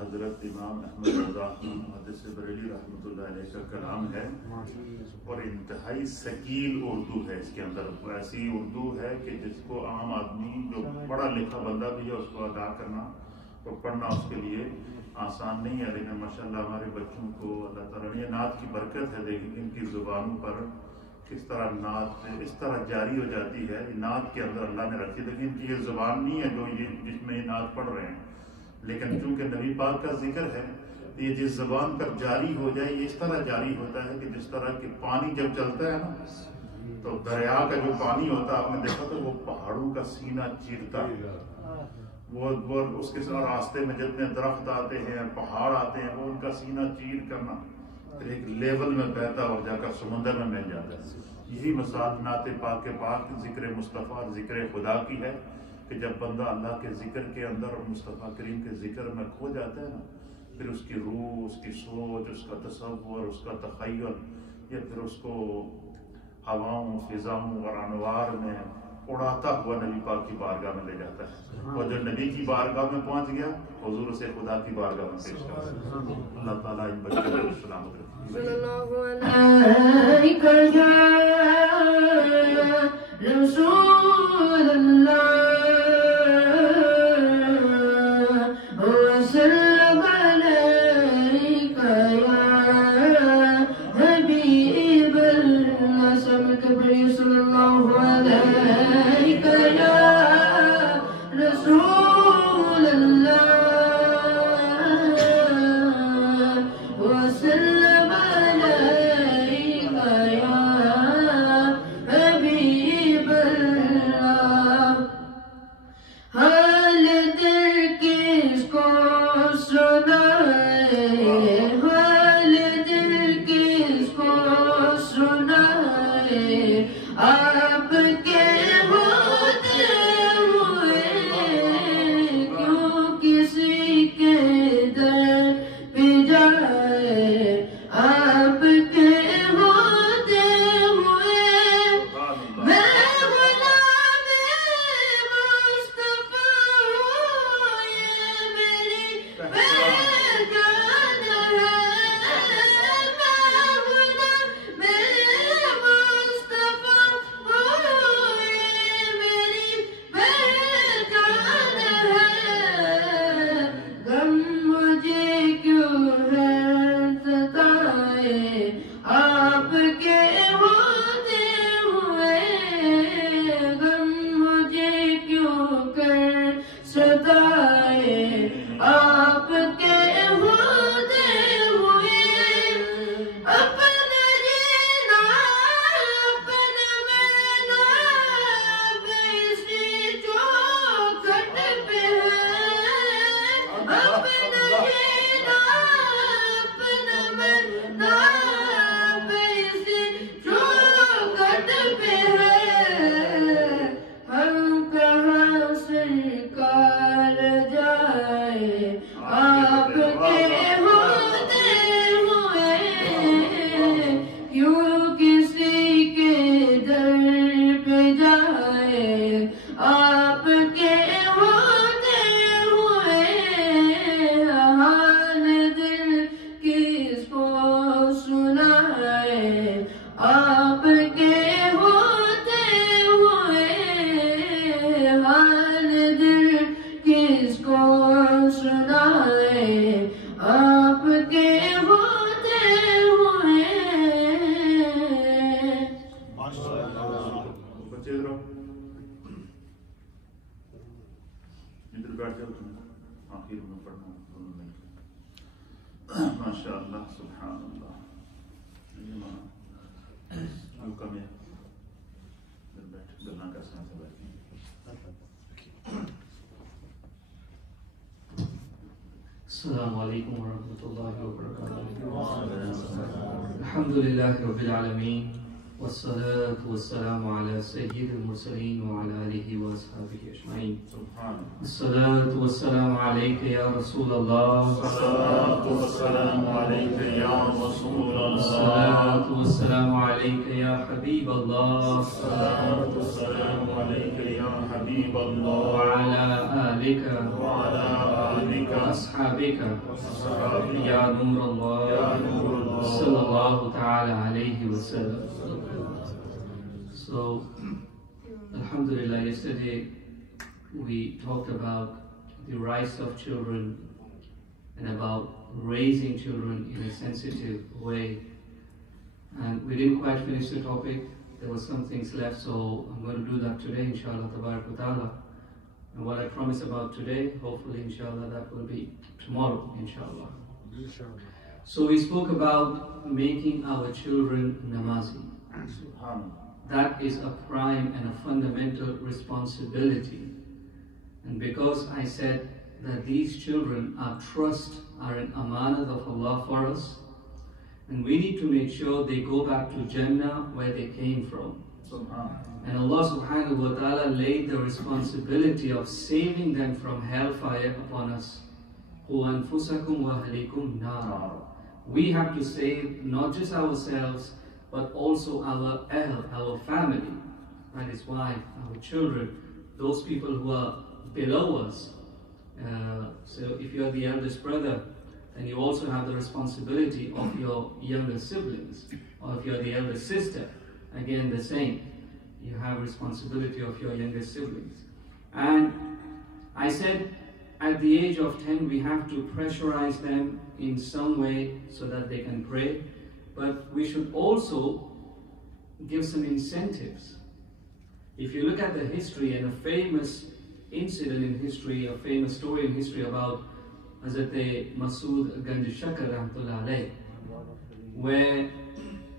حضرت امام احمد رضا محدث بریلوی رحمۃ اللہ علیہ کا کلام ہے اور انتہائی ثقیل اردو ہے. اس کے اندر ایسی اردو ہے کہ جس کو عام آدمی جو پڑھا لکھا بندہ بھی ہے اس کو ادا کرنا اور پڑھنا اس کے لیے آسان نہیں ہے، لیکن ماشاءاللہ ہمارے بچوں کو اللہ تعالیٰ نے، یہ نعت کی برکت ہے، دیکھیں ان کی زبانوں پر کس طرح نعت اس طرح جاری ہو جاتی ہے، یہ نعت کے اندر اللہ نے رکھی، لیکن ان کی یہ زبان نہیں ہے جو جس میں یہ نعت پڑھ رہے ہیں، لیکن چونکہ نبی پاک کا ذکر ہے، یہ جس زبان پر جاری ہو جائے یہ اس طرح جاری ہوتا ہے کہ جس طرح کہ پانی جب چلتا ہے نا تو دریا کا جو پانی ہوتا ہے، آپ نے دیکھا تو وہ پہاڑوں کا سینہ چیرتا ہے، وہ اس کے ساتھ راستے میں جتنے درخت آتے ہیں، پہاڑ آتے ہیں، وہ ان کا سینہ چیر کرنا پھر ایک لیول میں بہتا اور جا کر سمندر میں مل جاتا ہے۔ یہی مثال نعت پاک کے پاک ذکر مصطفیٰ ذکر خدا کی ہے کہ جب بندہ اللہ کے ذکر کے اندر اور مصطفیٰ کریم کے ذکر میں کھو جاتا ہے نا، پھر اس کی روح، اس کی سوچ، اس کا تصور، اس کا تخیل، یا پھر اس کو ہواؤں، فضاؤں اور انوار میں اڑاتا ہوا نبی پاک کی بارگاہ میں لے جاتا ہے، اور جو نبی کی بارگاہ میں پہنچ گیا حضور سے خدا کی بارگاہ میں پیش کرتا ہے۔ اللہ تعالیٰ ان بچوں کو سلامت رکھے۔ رسول اللہ وسلم علیک یا حبیب اللہ، سمت بری صلی اللہ علیک یا رسول اللہ وسلم علیک یا حبیب اللہ۔ حال دل کس کو سنائے، حال دل کس کو سنائے، آپ کے ہوتے ہوئے کیوں کسی کے در پہ جائے، آپ کے ہوتے ہوئے میں غلام مصطفیٰ ہوں، یہ میری پہچان ہے، میں غلام مصطفیٰ ہوں، یہ میری پہچان ہے، غم مجھے کیوں ہے ستائے، آپ کے ہوتے ہوئے غم مجھے کیوں کر ستائے، آپ کے ہوتے ہوئے اپنا جینا اپنا مرنا اسی چوکھٹ پہ ہے، اپنا جینا اپنا مرنا اسی چوکھٹ پہ ہے، ہم کہاں سرکار جائے، آپ کے ہوتے ہوئے کیوں کسی کے در پہ جائے، آپ کے ہوتے ہوئے حال دل کس کو سنائے، آپ کے ہوتے ہوئے حال دل کس کو سنائے، آپ کے ہوتے ہوئے۔ بچے ادھر آؤ، ادھر بیٹھ جاؤ، تم آخر میں پڑھنا دونوں مل کے۔ ماشاء اللہ، سبحان اللہ، یوں کم ہے، ادھر بیٹھ، گلنا کا ساتھ بیٹھ۔ السلام علیکم ورحمۃ اللہ وبرکاتہ۔ الحمدللہ رب العالمین، والصلاة والسلام على سید المرسلین وعلى آلہ واصحابہ اجمعین۔ الصلاة والسلام علیک یا رسول اللہ، الصلاة والسلام علیک یا رسول اللہ، الصلاة والسلام علیک یا حبیب اللہ، الصلاة والسلام علیک یا حبیب اللہ، وعلى آلک وعلى آلک واصحابک وصحابک یا نور اللہ، یا نور اللہ، صلی اللہ تعالی علیہ وسلم۔ So, Alhamdulillah, yesterday we talked about the rights of children and about raising children in a sensitive way. And we didn't quite finish the topic. There were some things left, so I'm going to do that today, inshallah, tabarak wa ta'ala. And what I promised about today, hopefully, inshallah, that will be tomorrow, inshallah. So we spoke about making our children namazi. That is a prime and a fundamental responsibility. And because I said that these children are an amanat of Allah for us, and we need to make sure they go back to Jannah where they came from. And Allah subhanahu wa ta'ala laid the responsibility of saving them from hellfire upon us. We have to save not just ourselves, but also our family. That is why our children, those people who are below us. So if you are the eldest brother, then you also have the responsibility of your younger siblings. Or if you are the eldest sister, again the same. You have responsibility of your younger siblings. And I said at the age of 10 we have to pressurize them in some way so that they can pray. But we should also give some incentives. If you look at the history and a famous incident in history, a famous story in history about Hazrat Masood Ganj Shakar rahmatullah alayh, where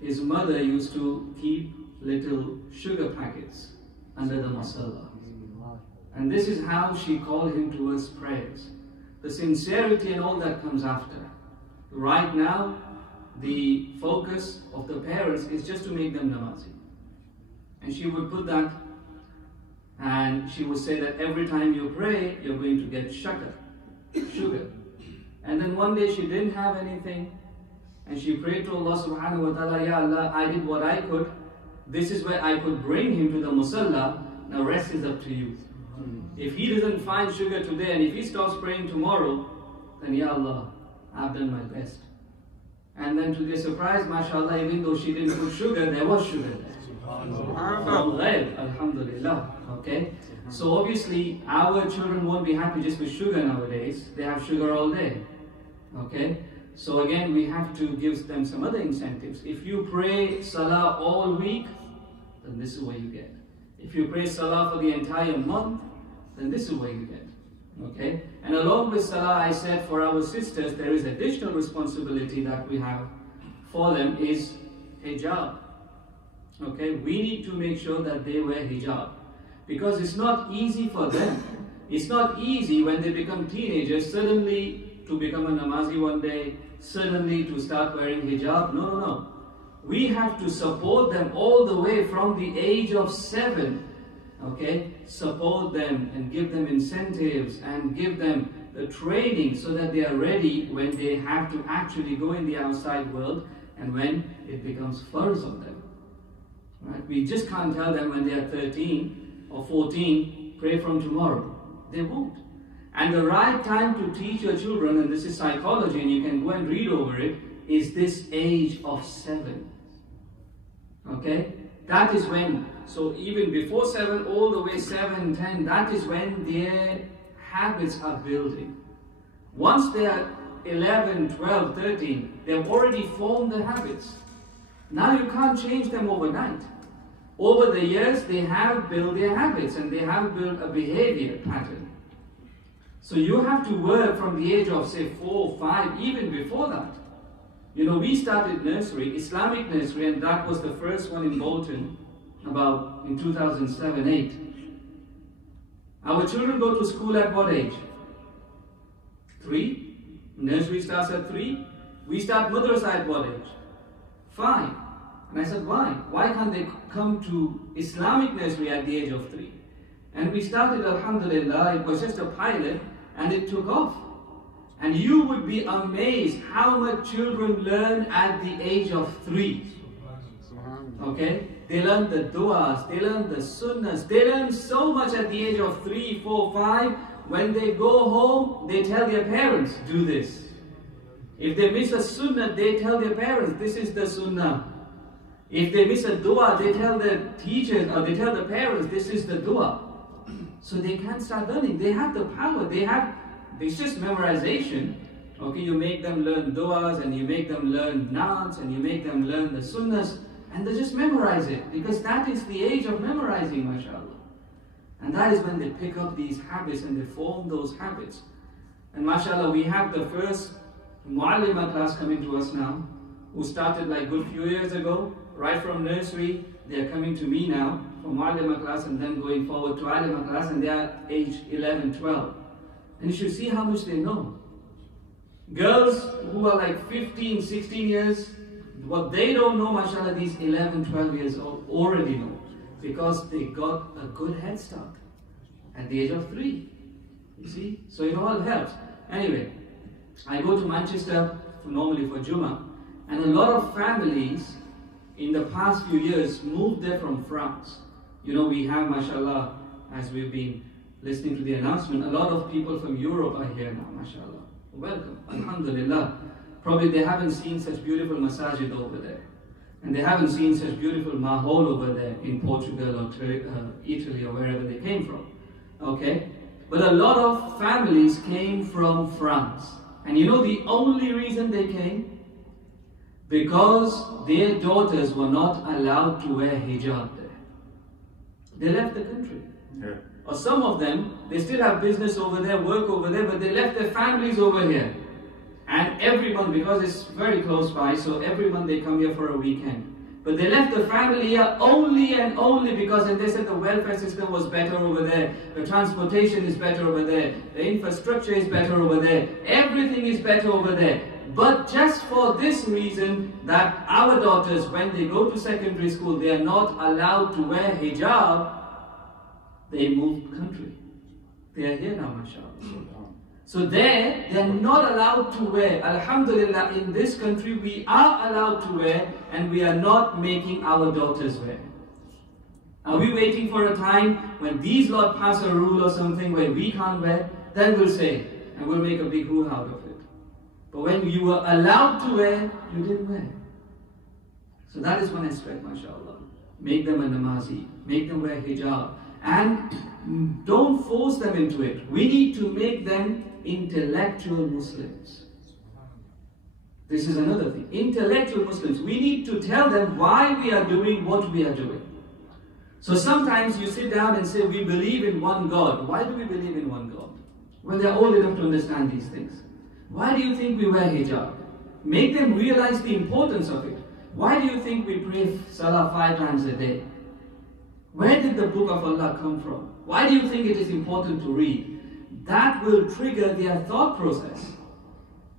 his mother used to keep little sugar packets under the masala. And this is how she called him towards prayers. The sincerity and all that comes after. Right now, the focus of the parents is just to make them namazi. And she would put that, and she would say that every time you pray, you're going to get sugar. And then one day she didn't have anything, and she prayed to Allah subhanahu wa ta'ala, Ya Allah, I did what I could. This is where I could bring him to the musalla. Now rest is up to you. If he doesn't find sugar today, and if he stops praying tomorrow, then Ya Allah, I've done my best. And then to their surprise, mashallah, even though she didn't put sugar, there was sugar there. Alhamdulillah. Okay? So obviously, our children won't be happy just with sugar nowadays. They have sugar all day. Okay? So again, we have to give them some other incentives. If you pray salah all week, then this is what you get. If you pray salah for the entire month, then this is what you get. Okay? And along with salah, I said for our sisters, there is additional responsibility that we have for them is hijab. Okay? We need to make sure that they wear hijab. Because it's not easy for them. It's not easy when they become teenagers, suddenly to become a namazi one day, suddenly to start wearing hijab. No. We have to support them all the way from the age of 7. Okay, support them and give them incentives and give them the training so that they are ready when they have to actually go in the outside world and when it becomes farz on them. Right? We just can't tell them when they are 13 or 14, pray from tomorrow. They won't. And the right time to teach your children, and this is psychology and you can go and read over it, is this age of 7. Okay? That is when, so even before 7, all the way 7, 10, that is when their habits are building. Once they are 11, 12, 13, they've already formed the habits. Now you can't change them overnight. Over the years, they have built their habits and they have built a behavior pattern. So you have to work from the age of say 4, 5, even before that. You know, we started nursery, Islamic nursery, and that was the first one in Bolton, about in 2007-8. Our children go to school at what age? 3. Nursery starts at 3. We start madrasa at what age? 5. And I said, why? Why can't they come to Islamic nursery at the age of 3? And we started, alhamdulillah, it was just a pilot, and it took off. And you would be amazed how much children learn at the age of 3. Okay? They learn the du'as, they learn the sunnahs, they learn so much at the age of 3, 4, 5. When they go home, they tell their parents, do this. If they miss a sunnah, they tell their parents, this is the sunnah. If they miss a dua, they tell the teachers or they tell the parents, this is the dua. So they can start learning. They have the power. It's just memorization. Okay, you make them learn du'as, and you make them learn naats, and you make them learn the sunnahs, and they just memorize it, because that is the age of memorizing, mashallah. And that is when they pick up these habits and they form those habits. And mashallah, we have the first Mu'allima class coming to us now, who started like good few years ago, right from nursery. They are coming to me now for Mu'allima class, and then going forward to Alima class, and they are age 11, 12. And you should see how much they know. Girls who are like 15, 16 years, what they don't know, mashallah, these 11, 12 years old already know, because they got a good head start at the age of 3. You see? So it all helps. Anyway, I go to Manchester normally for Jummah, and a lot of families in the past few years moved there from France. You know, we have, mashallah, as we've been listening to the announcement, a lot of people from Europe are here now, mashallah. Welcome, alhamdulillah. Probably they haven't seen such beautiful masajid over there, and they haven't seen such beautiful mahol over there in Portugal or Italy or wherever they came from. Okay? But a lot of families came from France. And you know the only reason they came? Because their daughters were not allowed to wear hijab there. They left the country. Yeah. Or some of them, they still have business over there, work over there, but they left their families over here. And every month, because it's very close by, so every month they come here for a weekend. But they left the family here only and only because, and they said the welfare system was better over there, the transportation is better over there, the infrastructure is better over there, everything is better over there. But just for this reason, that our daughters, when they go to secondary school, they are not allowed to wear hijab, they moved country. They are here now, mashallah. So there, they are not allowed to wear. Alhamdulillah, in this country, we are allowed to wear, and we are not making our daughters wear. Are we waiting for a time when these lot pass a rule or something where we can't wear? Then we'll say, and we'll make a big hoo out of it. But when you were allowed to wear, you didn't wear. So that is one aspect, mashallah. Make them a namazi, make them wear hijab, and don't force them into it. We need to make them intellectual Muslims. This is another thing. Intellectual Muslims. We need to tell them why we are doing what we are doing. So sometimes you sit down and say, we believe in one God. Why do we believe in one God? Well, they're old enough to understand these things. Why do you think we wear hijab? Make them realize the importance of it. Why do you think we pray salah 5 times a day? Where did the book of Allah come from? Why do you think it is important to read? That will trigger their thought process.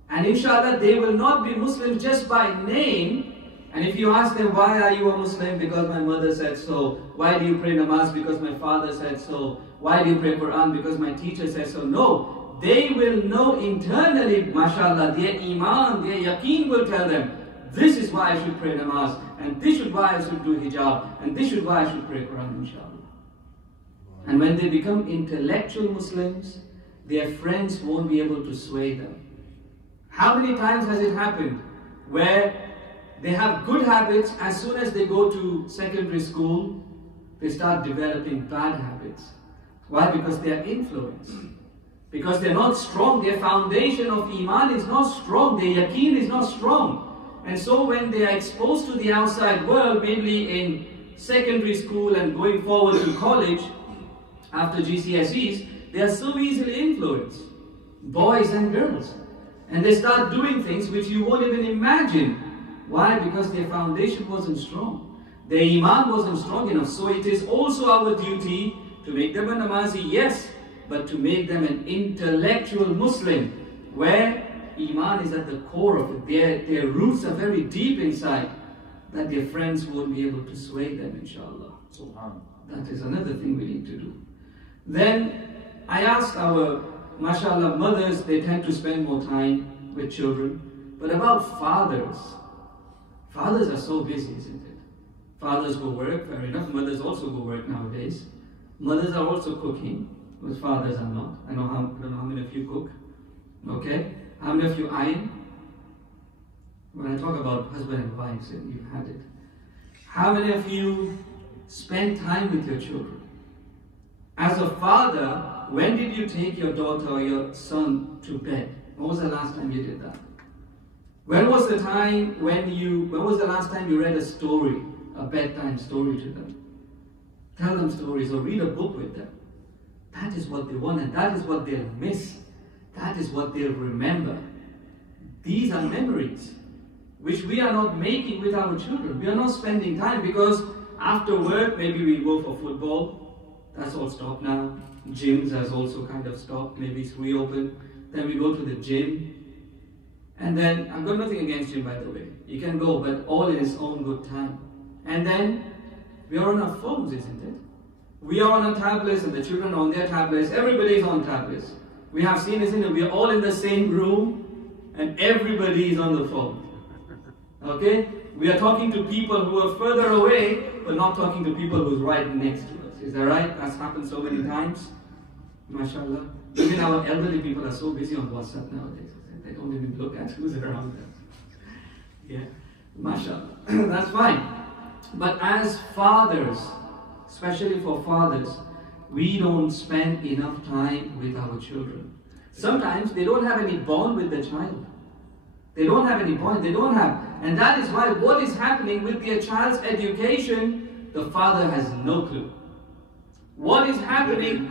And inshallah, they will not be Muslims just by name. And if you ask them, why are you a Muslim? Because my mother said so. Why do you pray namaz? Because my father said so. Why do you pray Quran? Because my teacher said so. No, they will know internally, mashallah, their iman, their yaqeen will tell them, this is why I should pray namaz, and this is why I should do hijab, and this is why I should pray Quran, inshallah. And when they become intellectual Muslims, their friends won't be able to sway them. How many times has it happened where they have good habits, as soon as they go to secondary school, they start developing bad habits. Why? Because they are influenced. Because they're not strong, their foundation of iman is not strong, their yaqeen is not strong. And so when they are exposed to the outside world, mainly in secondary school and going forward to college, after GCSEs, they are so easily influenced, boys and girls. And they start doing things which you won't even imagine. Why? Because their foundation wasn't strong. Their iman wasn't strong enough. So it is also our duty to make them a namazi, yes, but to make them an intellectual Muslim, where iman is at the core of it. Their roots are very deep inside, that their friends won't be able to sway them, inshallah. That is another thing we need to do. Then I asked our, mashallah, mothers, they tend to spend more time with children. But about fathers, fathers are so busy, isn't it? Fathers go work, fair enough. Mothers also go work nowadays. Mothers are also cooking, but fathers are not. I don't know how many of you cook. Okay? How many of you iron? When I talk about husband and wives, you've had it. How many of you spend time with your children? As a father, when did you take your daughter or your son to bed? When was the last time you did that? When was the last time you read a story, a bedtime story to them? Tell them stories or read a book with them. That is what they want, and that is what they'll miss. That is what they'll remember. These are memories which we are not making with our children. We are not spending time because after work, maybe we go for football. That's all stopped now. Gyms has also kind of stopped. Maybe it's reopened. Then we go to the gym. And then, I've got nothing against gym, by the way. You can go, but all in its own good time. And then, we are on our phones, isn't it? We are on our tablets and the children are on their tablets. Everybody is on tablets. We have seen, isn't it? We are all in the same room and everybody is on the phone. Okay? We are talking to people who are further away, but not talking to people who's right next to us. Is that right? That's happened so many times. MashaAllah. Even our elderly people are so busy on WhatsApp nowadays. They don't even look at who's around them. Yeah. MashaAllah. That's fine. But as fathers, especially for fathers, we don't spend enough time with our children. Sometimes they don't have any bond with the child. They don't have any bond, and that is why what is happening with their child's education, the father has no clue. What is happening?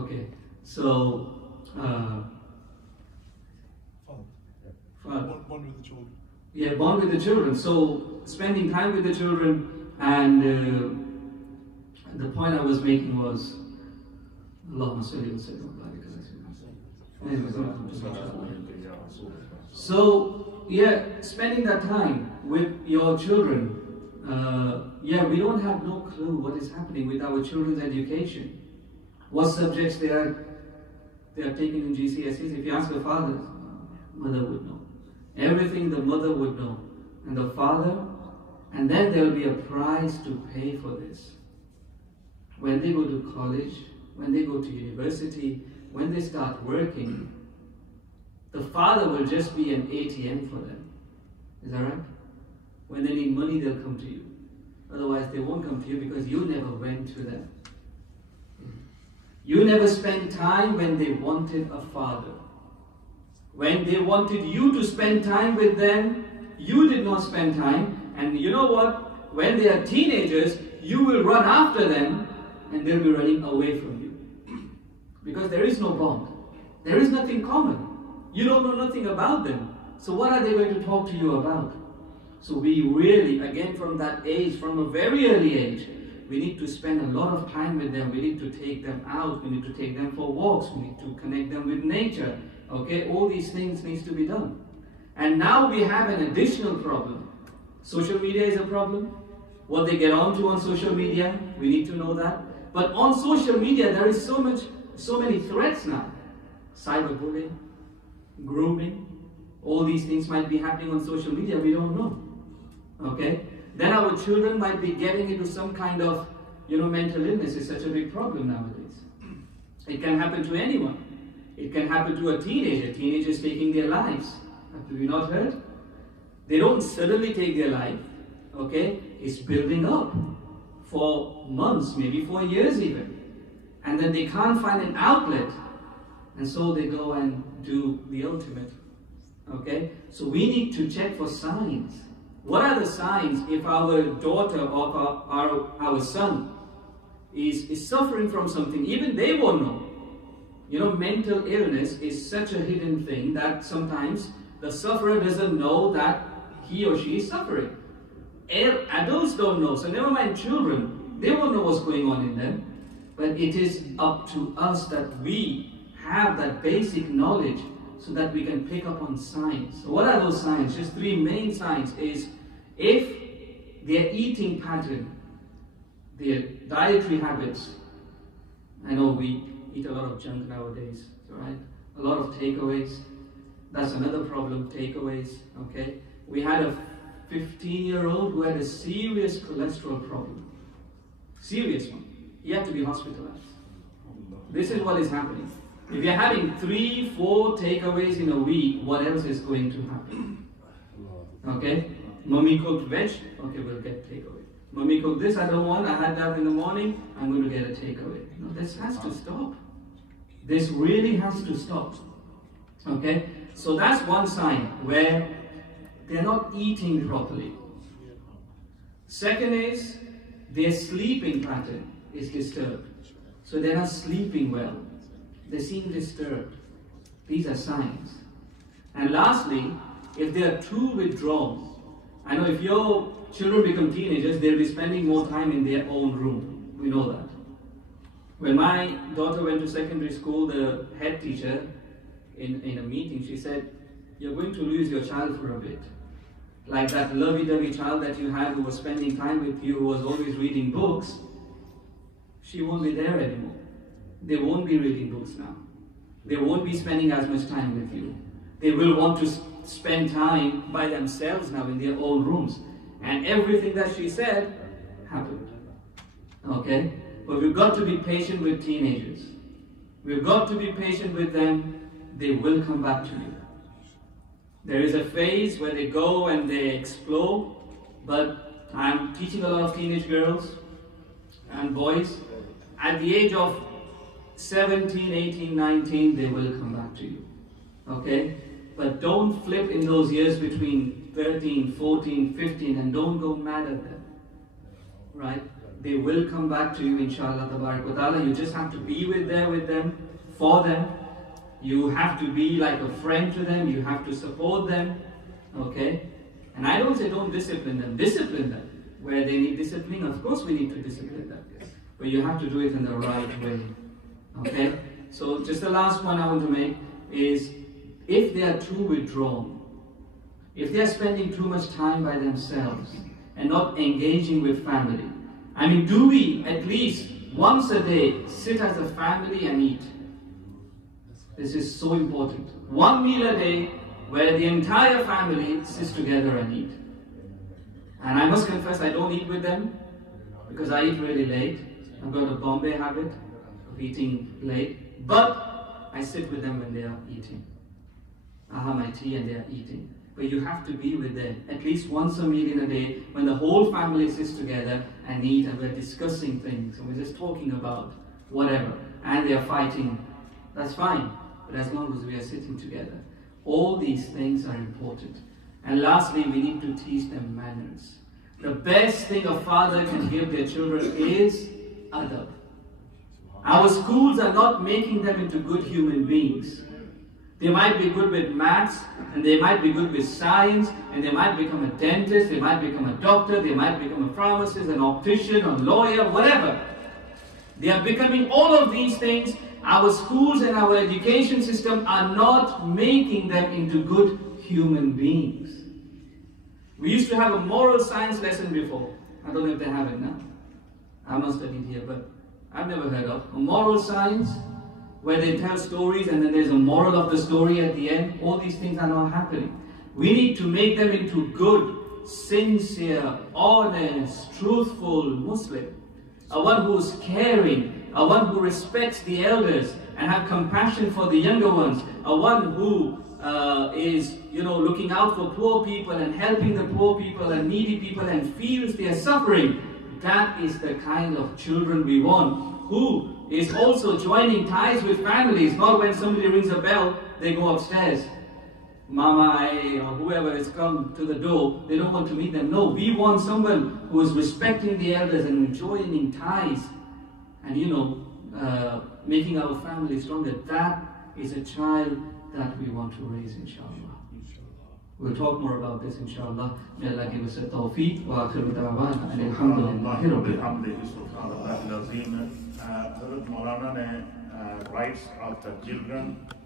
Okay, so bond with the children. Yeah, bond with the children. So spending time with the children, and the point I was making was, Allahumma salli wa sallim ala So yeah, spending that time with your children. We don't have no clue what is happening with our children's education. What subjects they are taking in GCSEs. If you ask the father, mother would know. Everything the mother would know. And the father, and then there will be a price to pay for this. When they go to college, when they go to university, when they start working, the father will just be an ATM for them. Is that right? When they need money, they'll come to you. Otherwise, they won't come to you because you never went to them. You never spent time when they wanted a father. When they wanted you to spend time with them, you did not spend time. And you know what? When they are teenagers, you will run after them and they'll be running away from you. Because there is no bond. There is nothing common. You don't know nothing about them. So what are they going to talk to you about? So we really, again from that age, from a very early age, we need to spend a lot of time with them. We need to take them out. We need to take them for walks. We need to connect them with nature. Okay, all these things needs to be done. And now we have an additional problem. Social media is a problem. What they get onto on social media, we need to know that. But on social media, there is so many threats now. Cyberbullying, grooming, all these things might be happening on social media. We don't know. Okay. Then our children might be getting into some kind of, mental illness is such a big problem nowadays. It can happen to anyone. It can happen to a teenager. Teenagers taking their lives. Have you not heard? They don't suddenly take their life. Okay? It's building up for months, maybe for years even. And then they can't find an outlet. And so they go and do the ultimate. Okay? So we need to check for signs. What are the signs if our daughter or our son is suffering from something? Even they won't know. Mental illness is such a hidden thing that sometimes the sufferer doesn't know that he or she is suffering. Adults don't know, so never mind children. They won't know what's going on in them. But it is up to us that we have that basic knowledge so that we can pick up on signs. So what are those signs? Just three main signs is if their eating pattern, their dietary habits. I know we eat a lot of junk nowadays, right? A lot of takeaways. That's another problem, takeaways, okay? We had a 15-year-old who had a serious cholesterol problem. Serious one. He had to be hospitalized. This is what is happening. If you're having 3-4 takeaways in a week, what else is going to happen? Okay? Mummy cooked veg, okay, we'll get takeaway. Mummy cooked this, I don't want, I had that in the morning, I'm going to get a takeaway. No, this has to stop. This really has to stop. Okay? So that's one sign where they're not eating properly. Second is, their sleeping pattern is disturbed. So they're not sleeping well. They seem disturbed. These are signs. And lastly, if they are too withdrawn, I know if your children become teenagers, they'll be spending more time in their own room. We know that. When my daughter went to secondary school, the head teacher, in a meeting, she said, you're going to lose your child for a bit. Like that lovey-dovey child that you had who was spending time with you, who was always reading books, she won't be there anymore. They won't be reading books now. They won't be spending as much time with you. They will want to spend time by themselves now in their own rooms. And everything that she said happened. Okay? But we've got to be patient with teenagers. We've got to be patient with them. They will come back to you. There is a phase where they go and they explore, but I'm teaching a lot of teenage girls and boys. At the age of 17, 18, 19, they will come back to you. Okay? But don't flip in those years between 13, 14, 15 and don't go mad at them. Right? They will come back to you, inshallah, tabarak wa ta'ala. You just have to be with them, for them. You have to be like a friend to them. You have to support them. Okay? And I don't say don't discipline them. Discipline them. Where they need discipline, of course we need to discipline them. But you have to do it in the right way. Okay? So just the last one I want to make is, if they are too withdrawn, if they are spending too much time by themselves and not engaging with family, I mean, do we at least once a day sit as a family and eat? This is so important. One meal a day where the entire family sits together and eat. And I must confess, I don't eat with them because I eat really late. I've got a Bombay habit of eating late. But I sit with them when they are eating. I have my tea and they are eating. But you have to be with them at least once a meal in a day when the whole family sits together and eat and we're discussing things and we're just talking about whatever. And they are fighting. That's fine. But as long as we are sitting together. All these things are important. And lastly, we need to teach them manners. The best thing a father can give their children is adab. Our schools are not making them into good human beings. They might be good with maths, and they might be good with science, and they might become a dentist, they might become a doctor, they might become a pharmacist, an optician, a lawyer, whatever. They are becoming all of these things. Our schools and our education system are not making them into good human beings. We used to have a moral science lesson before. I don't know if they have it now. I'm not studying here, but I've never heard of a moral science where they tell stories and then there's a moral of the story at the end. All these things are not happening. We need to make them into good, sincere, honest, truthful Muslim. A one who is caring, a one who respects the elders and have compassion for the younger ones, a one who is, looking out for poor people and helping the poor people and needy people and feels their suffering. That is the kind of children we want, who is also joining ties with families, not when somebody rings a bell, they go upstairs. Mama, or whoever has come to the door, they don't want to meet them. No, we want someone who is respecting the elders and joining ties and, making our family stronger. That is a child that we want to raise, inshallah. We'll talk more about this, inshallah. May Allah give us the tawfiq wa akhiru da'wana and alhamdulillahi rabbil alamin. Hazrat Maulana ne rights of the children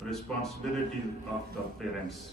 responsibility of the parents,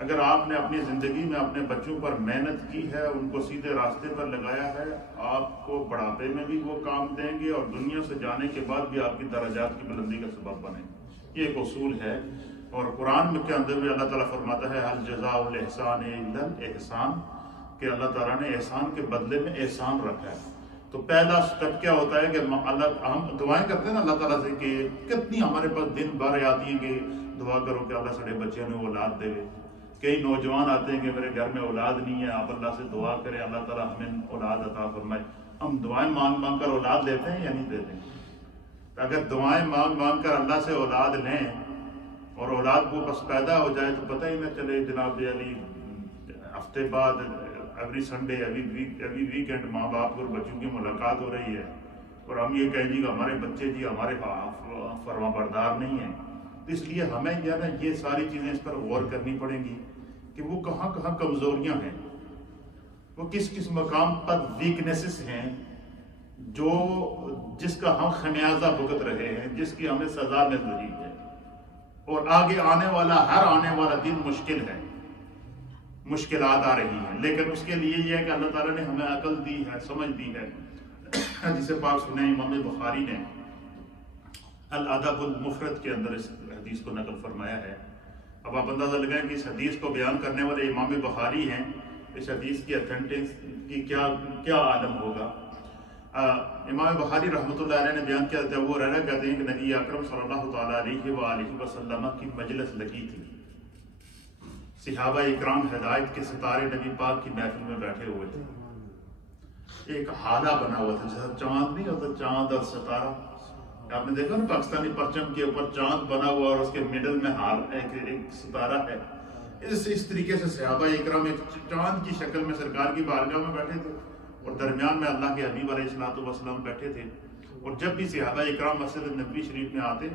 اگر آپ نے اپنی زندگی میں اپنے بچوں پر محنت کی ہے، ان کو سیدھے راستے پر لگایا ہے، آپ کو بڑھاپے میں بھی وہ کام دیں گے اور دنیا سے جانے کے بعد بھی آپ کی درجات کی بلندی کا سبب بنے گے۔ یہ ایک اصول ہے، اور قرآن کے اندر بھی اللہ تعالیٰ فرماتا ہے هل جزاء الاحسان الا الاحسان، کہ اللہ تعالیٰ نے احسان کے بدلے میں احسان رکھا ہے۔ تو پہلا سٹیپ کیا ہوتا ہے کہ ہم دعائیں کرتے ہیں نا اللہ تعالیٰ سے کہ کتنی ہمارے پاس دن بھر آتی ہیں کہ دعا کرو کہ اللہ سارے بچوں نے اولاد دے۔ کئی نوجوان آتے ہیں کہ میرے گھر میں اولاد نہیں ہے، آپ اللہ سے دعا کریں اللہ تعالیٰ ہمیں اولاد عطا فرمائے۔ ہم دعائیں مانگ مانگ کر اولاد لیتے ہیں یا نہیں دیتے؟ اگر دعائیں مانگ مانگ کر اللہ سے اولاد لیں اور اولاد کو بس پیدا ہو جائے تو پتہ ہی نہ چلے جناب علی، ہفتے بعد ایوری سنڈے ایوری ویکینڈ ماں باپ اور بچوں کی ملاقات ہو رہی ہے، اور ہم یہ کہیں جی کہ ہمارے بچے جی ہمارے فرما بردار نہیں ہیں۔ اس لیے ہمیں یہ ساری چیزیں اس پر غور کرنی پڑیں گی کہ وہ کہاں کہاں کمزوریاں ہیں، وہ کس کس مقام پر ویکنیسز ہیں جس کا ہم خمیازہ بھگت رہے ہیں، جس کی ہمیں سزا مل رہی ہے، اور آگے ہر آنے والا دن مشکل ہے، مشکلات آ رہی ہیں، لیکن اس کے لیے یہ ہے کہ اللہ تعالیٰ نے ہمیں عقل دی ہے، سمجھ دی ہے۔ جسے پاک سنے امام بخاری نے الادب المفرد کے اندر اس حدیث کو نقل فرمایا ہے۔ اب آپ اندازہ لگائیں کہ اس حدیث کو بیان کرنے والے امام بخاری ہیں، اس حدیث کی اتھینٹکس کی کیا عالم ہوگا۔ امام بخاری رحمۃ اللہ علیہ نے بیان کیا تھا، وہ رہنا کہتے ہیں کہ نبی اکرم صلی اللہ تعالیٰ علیہ وآلہ وسلم کی مجلس لگی تھی، صحابہ اکرام ہدایت کے ستارے نبی پاک کی محفل میں بیٹھے ہوئے تھے، ایک حالہ بنا ہوا تھا جیسا چاند نہیں ہوتا، چاند اور ستارہ، آپ نے دیکھا نا پاکستانی پرچم کے اوپر چاند بنا ہوا اور اس کے مڈل میں ایک ستارہ ہے، اس طریقے سے صحابہ اکرام ایک چاند کی شکل میں سرکار کی بارگاہ میں بیٹھے تھے، اور درمیان میں اللہ کے حبیب علیہ الصلوۃ والسلام بیٹھے تھے۔ اور جب بھی صحابہ اکرام مسجد نبوی شریف میں آتے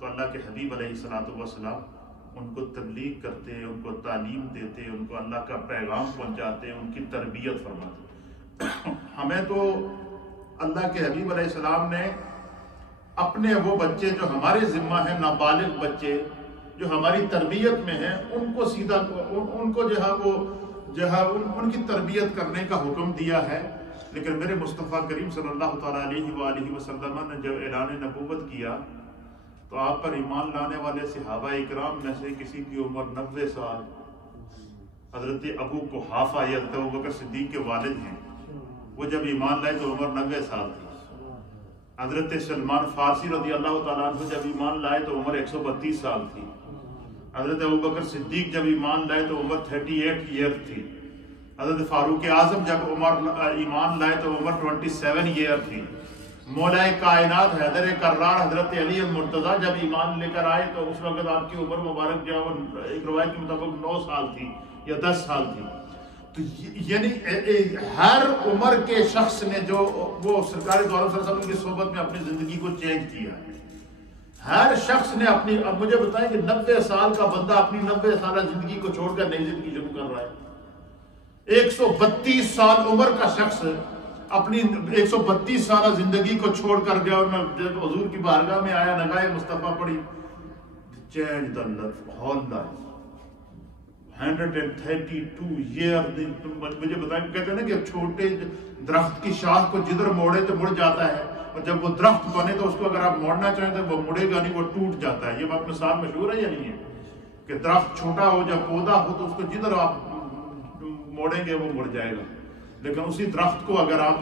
تو اللہ کے حبیب علیہ الصلوۃ والسلام ان کو تبلیغ کرتے، ان کو تعلیم دیتے، ان کو اللہ کا پیغام پہنچاتے، ان کی تربیت فرماتے۔ ہمیں تو اللہ کے حبیب علیہ السلام نے اپنے وہ بچے جو ہمارے ذمہ ہیں، نابالغ بچے جو ہماری تربیت میں ہیں، ان کو سیدھا ان کو ان کی تربیت کرنے کا حکم دیا ہے۔ لیکن میرے مصطفیٰ کریم صلی اللہ تعالیٰ علیہ وآلہ وسلم نے جب اعلان نبوت کیا تو آپ پر ایمان لانے والے صحابہ اکرام میں سے کسی کی عمر 90 سال، حضرت ابو قحافہ یا حضرت ابوبکر صدیق کے والد ہیں، وہ جب ایمان لائے تو عمر 90 سال تھی۔ حضرت سلمان فارسی رضی اللہ تعالیٰ عنہ جب ایمان لائے تو عمر 132 سال تھی۔ حضرت ابوبکر صدیق جب ایمان لائے تو عمر 38 ایئر تھی۔ حضرت فاروق اعظم جب ایمان لائے تو عمر 27 ایئر تھی۔ مولا کائنات حیدر کرار حضرت علی مرتضیٰ جب ایمان لے کر آئے تو اس وقت آپ کی عمر مبارک جو ایک روایت کے مطابق 9 سال تھی یا 10 سال تھی۔ تو یعنی ہر عمر کے شخص نے جو وہ سرکار دو عالم صلی اللہ علیہ وسلم کی صحبت میں اپنی زندگی کو چینج کیا ہے، ہر شخص نے اپنی، اب مجھے بتائیں کہ 90 سال کا بندہ اپنی 90 سالہ زندگی کو چھوڑ کر نئی زندگی شروع کر رہا ہے۔ 132 سال عمر کا شخص اپنی 132 سالہ زندگی کو چھوڑ کر گیا، اور میں جب حضور کی بارگاہ میں آیا نگاہ مصطفیٰ پڑھی، change the whole life 132 year. مجھے بتائیں، کہتے ہیں نا کہ چھوٹے درخت کی شاخ کو جدھر موڑے تو مڑ جاتا ہے، اور جب وہ درخت بنے تو اس کو اگر آپ موڑنا چاہیں تو وہ مڑے گا نہیں، وہ ٹوٹ جاتا ہے۔ یہ بات مثال مشہور ہے یا نہیں ہے کہ درخت چھوٹا ہو جب پودا ہو تو اس کو جدھر آپ موڑیں گے وہ مڑ جائے گا، لیکن اسی درخت کو اگر آپ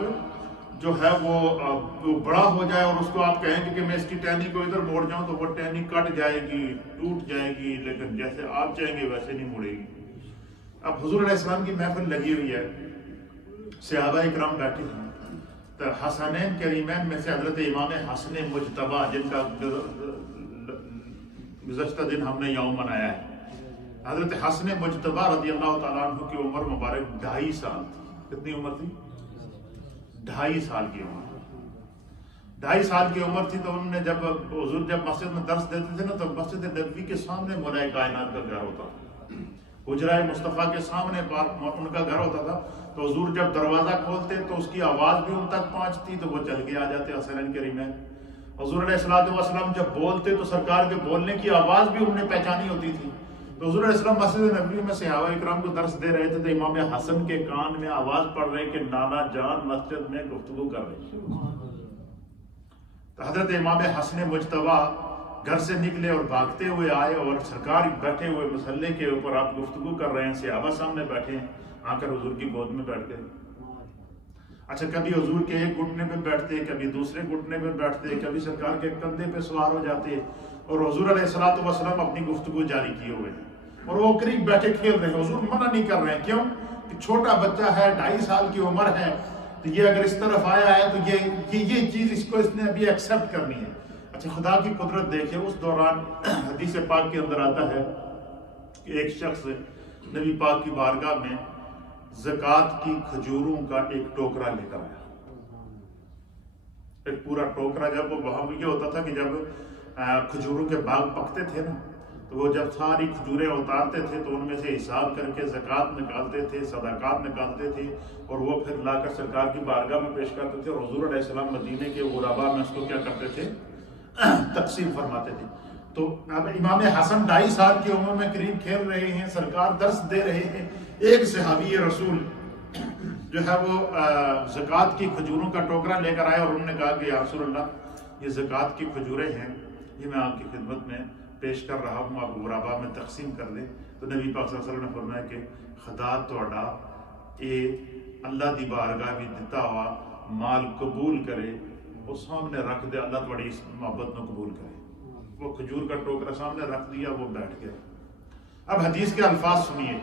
جو ہے وہ بڑا ہو جائے اور اس کو آپ کہیں گے کہ میں اس کی ٹہنی کو ادھر موڑ جاؤں تو وہ ٹہنی کٹ جائے گی، ٹوٹ جائے گی، لیکن جیسے آپ چاہیں گے ویسے نہیں مڑے گی۔ اب حضور علیہ السلام کی محفل لگی ہوئی ہے، صحابہ اکرام بیٹھے ہیں، تو حسنین کریمین میں سے حضرت امام حسن مجتبیٰ جن کا گزشتہ دن ہم نے یوم منایا ہے، حضرت حسن مجتبیٰ رضی اللہ تعالیٰ عنہ کی عمر مبارک 2.5 سال تھی۔ کتنی عمر تھی؟ 2.5 سال کی عمر۔ 2.5 سال کی عمر تھی تو انہوں نے جب حضور جب مسجد میں درس دیتے تھے نا تو مسجد نبوی کے سامنے مولا کائنات کا گھر ہوتا تھا، حجرہ مصطفیٰ کے سامنے ان کا گھر ہوتا تھا، تو حضور جب دروازہ کھولتے تو اس کی آواز بھی ان تک پہنچتی تو وہ چل کے آ جاتے حسنین کریمین۔ حضور علیہ الصلوۃ والسلام جب بولتے تو سرکار کے بولنے کی آواز بھی انہوں نے پہچانی ہوتی تھی۔ تو حضور علیہ السلام مسجد نبوی میں صحابہ اکرام کو درس دے رہے تھے تو امام حسن کے کان میں آواز پڑ رہی کہ نانا جان مسجد میں گفتگو کر رہے. تو حضرت امام حسن مجتبیٰ گھر سے نکلے اور بھاگتے ہوئے آئے اور سرکار بیٹھے ہوئے مسلح کے اوپر آپ گفتگو کر رہے ہیں, صحابہ سامنے بیٹھے ہیں, آ کر حضور کی گود میں بیٹھ گئے. اچھا کبھی حضور کے ایک گھٹنے پہ بیٹھتے, کبھی دوسرے گھٹنے پہ بیٹھتے, کبھی سرکار کے کندھے پہ سوار ہو جاتے اور حضور علیہ الصلوۃ والسلام اپنی گفتگو جاری کیے ہوئے ہیں اور وہ قریب بیٹھے کھیل رہے ہیں. حضور منع نہیں کر رہے ہیں, کیوں کہ چھوٹا بچہ ہے, 2.5 سال کی عمر ہے, تو یہ اگر اس طرف آیا ہے تو یہ چیز اس نے ابھی ایکسیپٹ کرنی ہے. اچھا خدا کی قدرت دیکھیں, اس دوران حدیث پاک کے اندر آتا ہے کہ ایک شخص نبی پاک کی بارگاہ میں زکوٰۃ کی کھجوروں کا ایک ٹوکرا لے کر آیا. ایک پورا ٹوکرا, جب وہاں یہ ہوتا تھا کہ جب کھجوروں کے باغ پکتے تھے نا, تو وہ جب ساری کھجوریں اتارتے تھے تو ان میں سے حساب کر کے زکوٰۃ نکالتے تھے, صدقات نکالتے تھے اور وہ پھر لا کر سرکار کی بارگاہ میں پیش کرتے تھے. اور حضور علیہ السلام مدینے کے غربا میں اس کو کیا کرتے تھے, تقسیم فرماتے تھے. تو اب امام حسن 2.5 سال کی عمر میں قریب کھیل رہے ہیں, سرکار درس دے رہے ہیں. ایک صحابی رسول جو ہے وہ زکوٰۃ کی کھجوروں کا ٹوکرا لے کر آئے اور انہوں نے کہا کہ یا رسول اللہ یہ زکوٰۃ کی کھجوریں ہیں, یہ میں آپ کی خدمت میں پیش کر رہا ہوں, آپ غربا میں تقسیم کر دیں. تو نبی پاک صلی اللہ علیہ وسلم نے فرمایا کہ خدا توڑا اے اللہ دی بارگاہ بھی دیتا ہوا مال قبول کرے, وہ سامنے رکھ دے, اللہ توڑی اس محبت میں قبول کرے. وہ کھجور کا ٹوکرا سامنے رکھ دیا, وہ بیٹھ گیا. اب حدیث کے الفاظ سنیے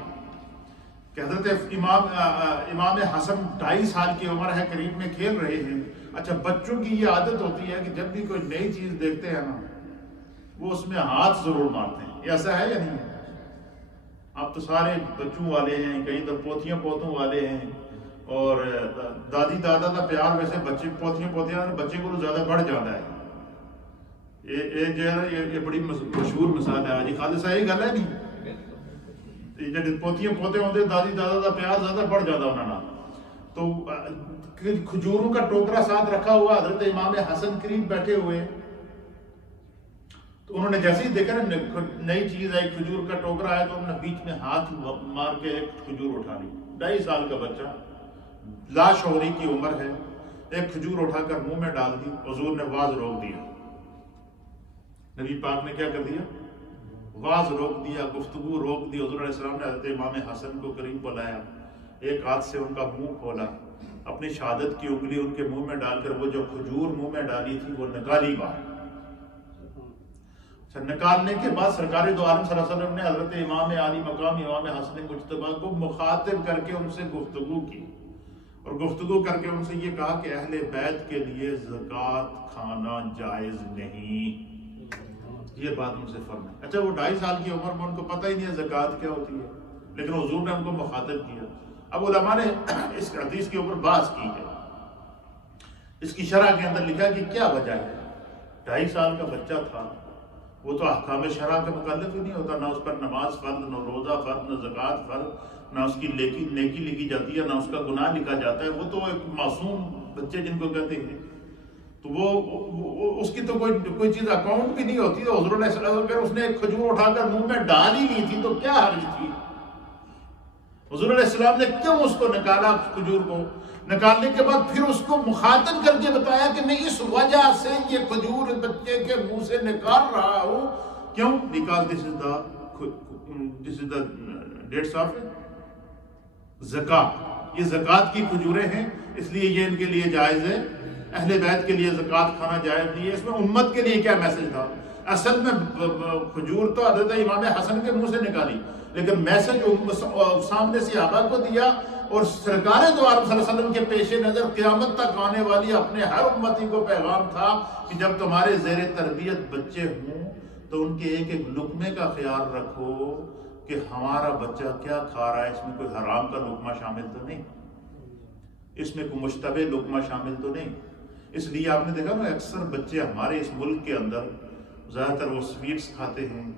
کہ حضرت امام حسن 2.5 سال کی عمر ہے, قریب میں کھیل رہے ہیں. اچھا بچوں کی یہ عادت ہوتی ہے کہ جب بھی کوئی نئی چیز دیکھتے ہیں نا وہ اس میں ہاتھ ضرور مارتے ہیں. ایسا ہے یا نہیں ہے؟ آپ تو سارے بچوں والے ہیں, کئی تو پوتیاں پوتوں والے ہیں, اور دادی دادا کا پیار ویسے بچے پوتیاں بچے کو زیادہ بڑھ جاتا ہے. یہ بڑی مشہور مثال ہے. جی خالد صاحب یہ گل ہے نہیں, جب پوتیاں پوتے ہوتے دادی دادا کا پیار زیادہ بڑھ جاتا انہوں نے. تو کھجوروں کا ٹوکرا ساتھ رکھا ہوا, حضرت امام حسن قریب بیٹھے ہوئے, تو انہوں نے جیسے ہی دیکھا نا نئی چیز آئی, کھجور کا ٹوکرا ہے, تو انہوں نے بیچ میں ہاتھ مار کے ایک کھجور اٹھا لی. 2.5 سال کا بچہ, لاشعوری کی عمر ہے, ایک کھجور اٹھا کر منہ میں ڈال دی. حضور نے واز روک دیا. نبی پاک نے کیا کر دیا, واز روک دیا, گفتگو روک دی. حضور علیہ السلام نے حضرت امام حسن کو قریب بلایا, ایک ہاتھ سے ان کا منہ کھولا, اپنی شہادت کی انگلی ان کے منہ میں ڈال کر وہ جو کھجور منہ میں ڈالی تھی وہ نکالی باہر. نکالنے کے بعد سرکار دو عالم صلی اللہ علیہ وسلم نے حضرت امام عالی مقام امام حسن مجتبیٰ کو مخاطب کر کے ان سے گفتگو کی, اور گفتگو کر کے ان سے یہ کہا کہ اہل بیت کے لیے زکوٰۃ کھانا جائز نہیں. یہ بات ان سے فرمائی. اچھا وہ 2.5 سال کی عمر میں ان کو پتہ ہی نہیں ہے زکوٰۃ کیا ہوتی ہے, لیکن حضور نے ان کو مخاطب کیا. اب علماء نے اس حدیث کے اوپر بحث کی ہے. اس کی شرح کے اندر لکھا کہ کیا وجہ ہے. 2.5 سال کا بچہ تھا, وہ تو احکام شرع کا مکلف ہی نہیں ہوتا, نہ اس پر نماز فرض, نہ روزہ فرض, نہ زکوٰۃ فرض, نہ اس کی نیکی لکھی جاتی ہے, نہ اس کا گناہ لکھا جاتا ہے. وہ تو ایک معصوم بچے جن کو کہتے ہیں, تو وہ اس کی تو کوئی چیز اکاؤنٹ بھی نہیں ہوتی. تو حضور علیہ السلام اگر اس نے ایک کھجور اٹھا کر منہ میں ڈال ہی لی تھی تو کیا حرج تھی. حضور علیہ السلام نے کیوں اس کو نکالا, کھجور کو نکالنے کے بعد پھر اس کو مخاطب کر کے بتایا کہ میں اس وجہ سے یہ کھجور بچے کے منہ سے نکال رہا ہوں. کیوں؟ Because this is the dates of زکوٰۃ. یہ زکوٰۃ کی کھجوریں ہیں, اس لیے یہ ان کے لیے جائز ہے. اہل بیت کے لیے زکوٰۃ کھانا جائز نہیں ہے. اس میں امت کے لیے کیا میسج تھا؟ اصل میں کھجور تو حضرت امام حسن کے منہ سے نکالی, لیکن میسج سامنے صحابہ کو دیا, اور سرکار دو عالم صلی اللہ علیہ وسلم کے پیش نظر قیامت تک آنے والی اپنے ہر امتی کو پیغام تھا کہ جب تمہارے زیر تربیت بچے ہوں تو ان کے ایک ایک لقمے کا خیال رکھو کہ ہمارا بچہ کیا کھا رہا ہے, اس میں کوئی حرام کا لقمہ شامل تو نہیں, اس میں کوئی مشتبہ لقمہ شامل تو نہیں. اس لیے آپ نے دیکھا نا اکثر بچے ہمارے اس ملک کے اندر زیادہ تر وہ سویٹس کھاتے ہیں,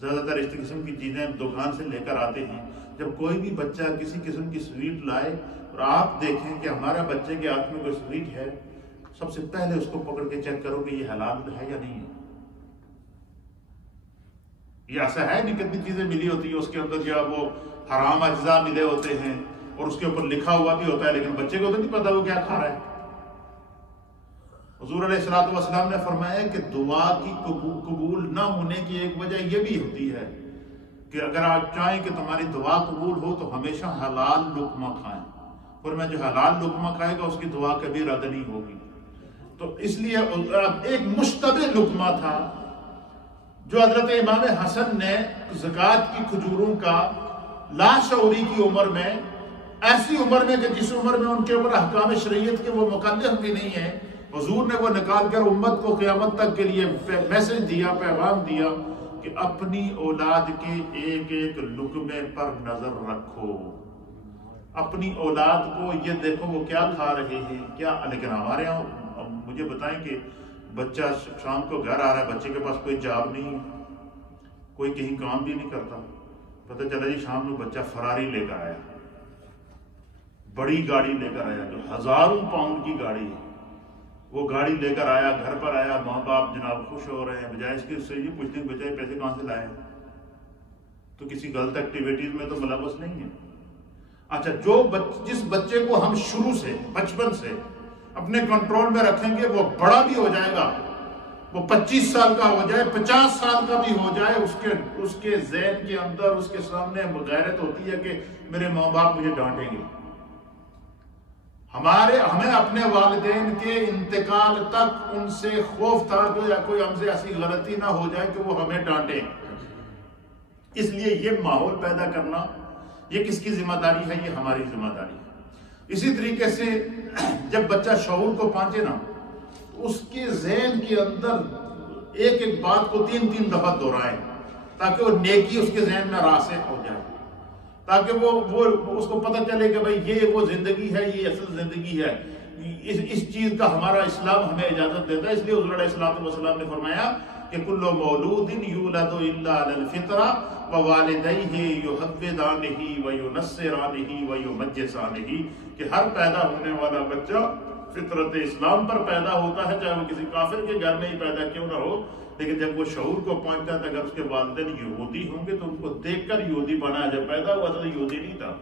زیادہ تر اس قسم کی چیزیں دکان سے لے کر آتے ہیں. جب کوئی بھی بچہ کسی قسم کی سویٹ لائے اور آپ دیکھیں کہ ہمارا بچے کے ہاتھ میں کوئی سویٹ ہے, سب سے پہلے اس کو پکڑ کے چیک کرو کہ یہ حلال ہے یا نہیں ہے. یہ ایسا ہے نہیں کتنی چیزیں ملی ہوتی ہیں اس کے اندر جو وہ حرام اجزاء ملے ہوتے ہیں اور اس کے اوپر لکھا ہوا بھی ہوتا ہے، لیکن بچے کو تو نہیں پتا وہ کیا کھا رہا ہے۔ حضور علیہ الصلوۃ والسلام نے فرمایا کہ دعا کی قبول نہ ہونے کی ایک وجہ یہ بھی ہوتی ہے کہ اگر آپ چاہیں کہ تمہاری دعا قبول ہو تو ہمیشہ حلال لقمہ کھائیں، اور میں جو حلال لقمہ کھائے گا اس کی دعا کبھی رد نہیں ہوگی۔ تو اس لیے ایک مشتبہ لقمہ تھا جو حضرت امام حسن نے زکوٰۃ کی کھجوروں کا لاشعوری کی عمر میں، ایسی عمر میں کہ جس عمر میں ان کے اوپر احکام شریعت کے وہ مکلف بھی نہیں ہیں، حضور نے وہ نکال کر امت کو قیامت تک کے لیے میسج دیا، پیغام دیا کہ اپنی اولاد کے ایک ایک لقمے پر نظر رکھو، اپنی اولاد کو یہ دیکھو وہ کیا کھا رہے ہیں کیا۔ لیکن ہمارے یہاں مجھے بتائیں کہ بچہ شام کو گھر آ رہا ہے، بچے کے پاس کوئی جاب نہیں ہے، کوئی کہیں کام بھی نہیں کرتا، پتہ چلا جی شام میں بچہ فراری لے کر آیا، بڑی گاڑی لے کر آیا جو ہزاروں پاؤنڈ کی گاڑی ہے، وہ گاڑی لے کر آیا، گھر پر آیا، ماں باپ جناب خوش ہو رہے ہیں، بجائے اس کے سے یہ پوچھنے کے بجائے پیسے کہاں سے لائے، تو کسی غلط ایکٹیویٹیز میں تو ملوث نہیں ہے۔ اچھا، جس بچے کو ہم شروع سے بچپن سے اپنے کنٹرول میں رکھیں گے وہ بڑا بھی ہو جائے گا، وہ 25 سال کا ہو جائے، 50 سال کا بھی ہو جائے، اس کے ذہن کے اندر اس کے سامنے غیرت ہوتی ہے کہ میرے ماں باپ مجھے ڈانٹیں گے۔ ہمیں اپنے والدین کے انتقال تک ان سے خوف تھا کہ یا کوئی ہم سے ایسی غلطی نہ ہو جائے کہ وہ ہمیں ڈانٹیں، اس لیے یہ ماحول پیدا کرنا یہ کس کی ذمہ داری ہے؟ یہ ہماری ذمہ داری ہے۔ اسی طریقے سے جب بچہ شعور کو پہنچے نا، اس کے ذہن کے اندر ایک ایک بات کو 3 دفعہ دہرائے تاکہ وہ نیکی اس کے ذہن میں راسخ ہو جائے، تاکہ وہ اس کو پتہ چلے کہ بھائی یہ وہ زندگی ہے، یہ اصل زندگی ہے، اس چیز کا ہمارا اسلام ہمیں اجازت دیتا ہے۔ اس لیے حضور علیہ الصلوۃ والسلام نے فرمایا کہ کل مولود یولد الا علی الفطرہ ووالدیہ یحودانہ وینصرانہ ویمجسانہ، کہ ہر پیدا ہونے والا بچہ فطرت اسلام پر پیدا ہوتا ہے، چاہے وہ کسی کافر کے گھر میں ہی پیدا کیوں نہ ہو، لیکن جب وہ شعور کو پہنچتا ہے، اگر اس کے والدین یہودی ہوں گے تو ان کو دیکھ کر یہودی بنایا، جب پیدا ہوا تھا تو یہودی نہیں تھا۔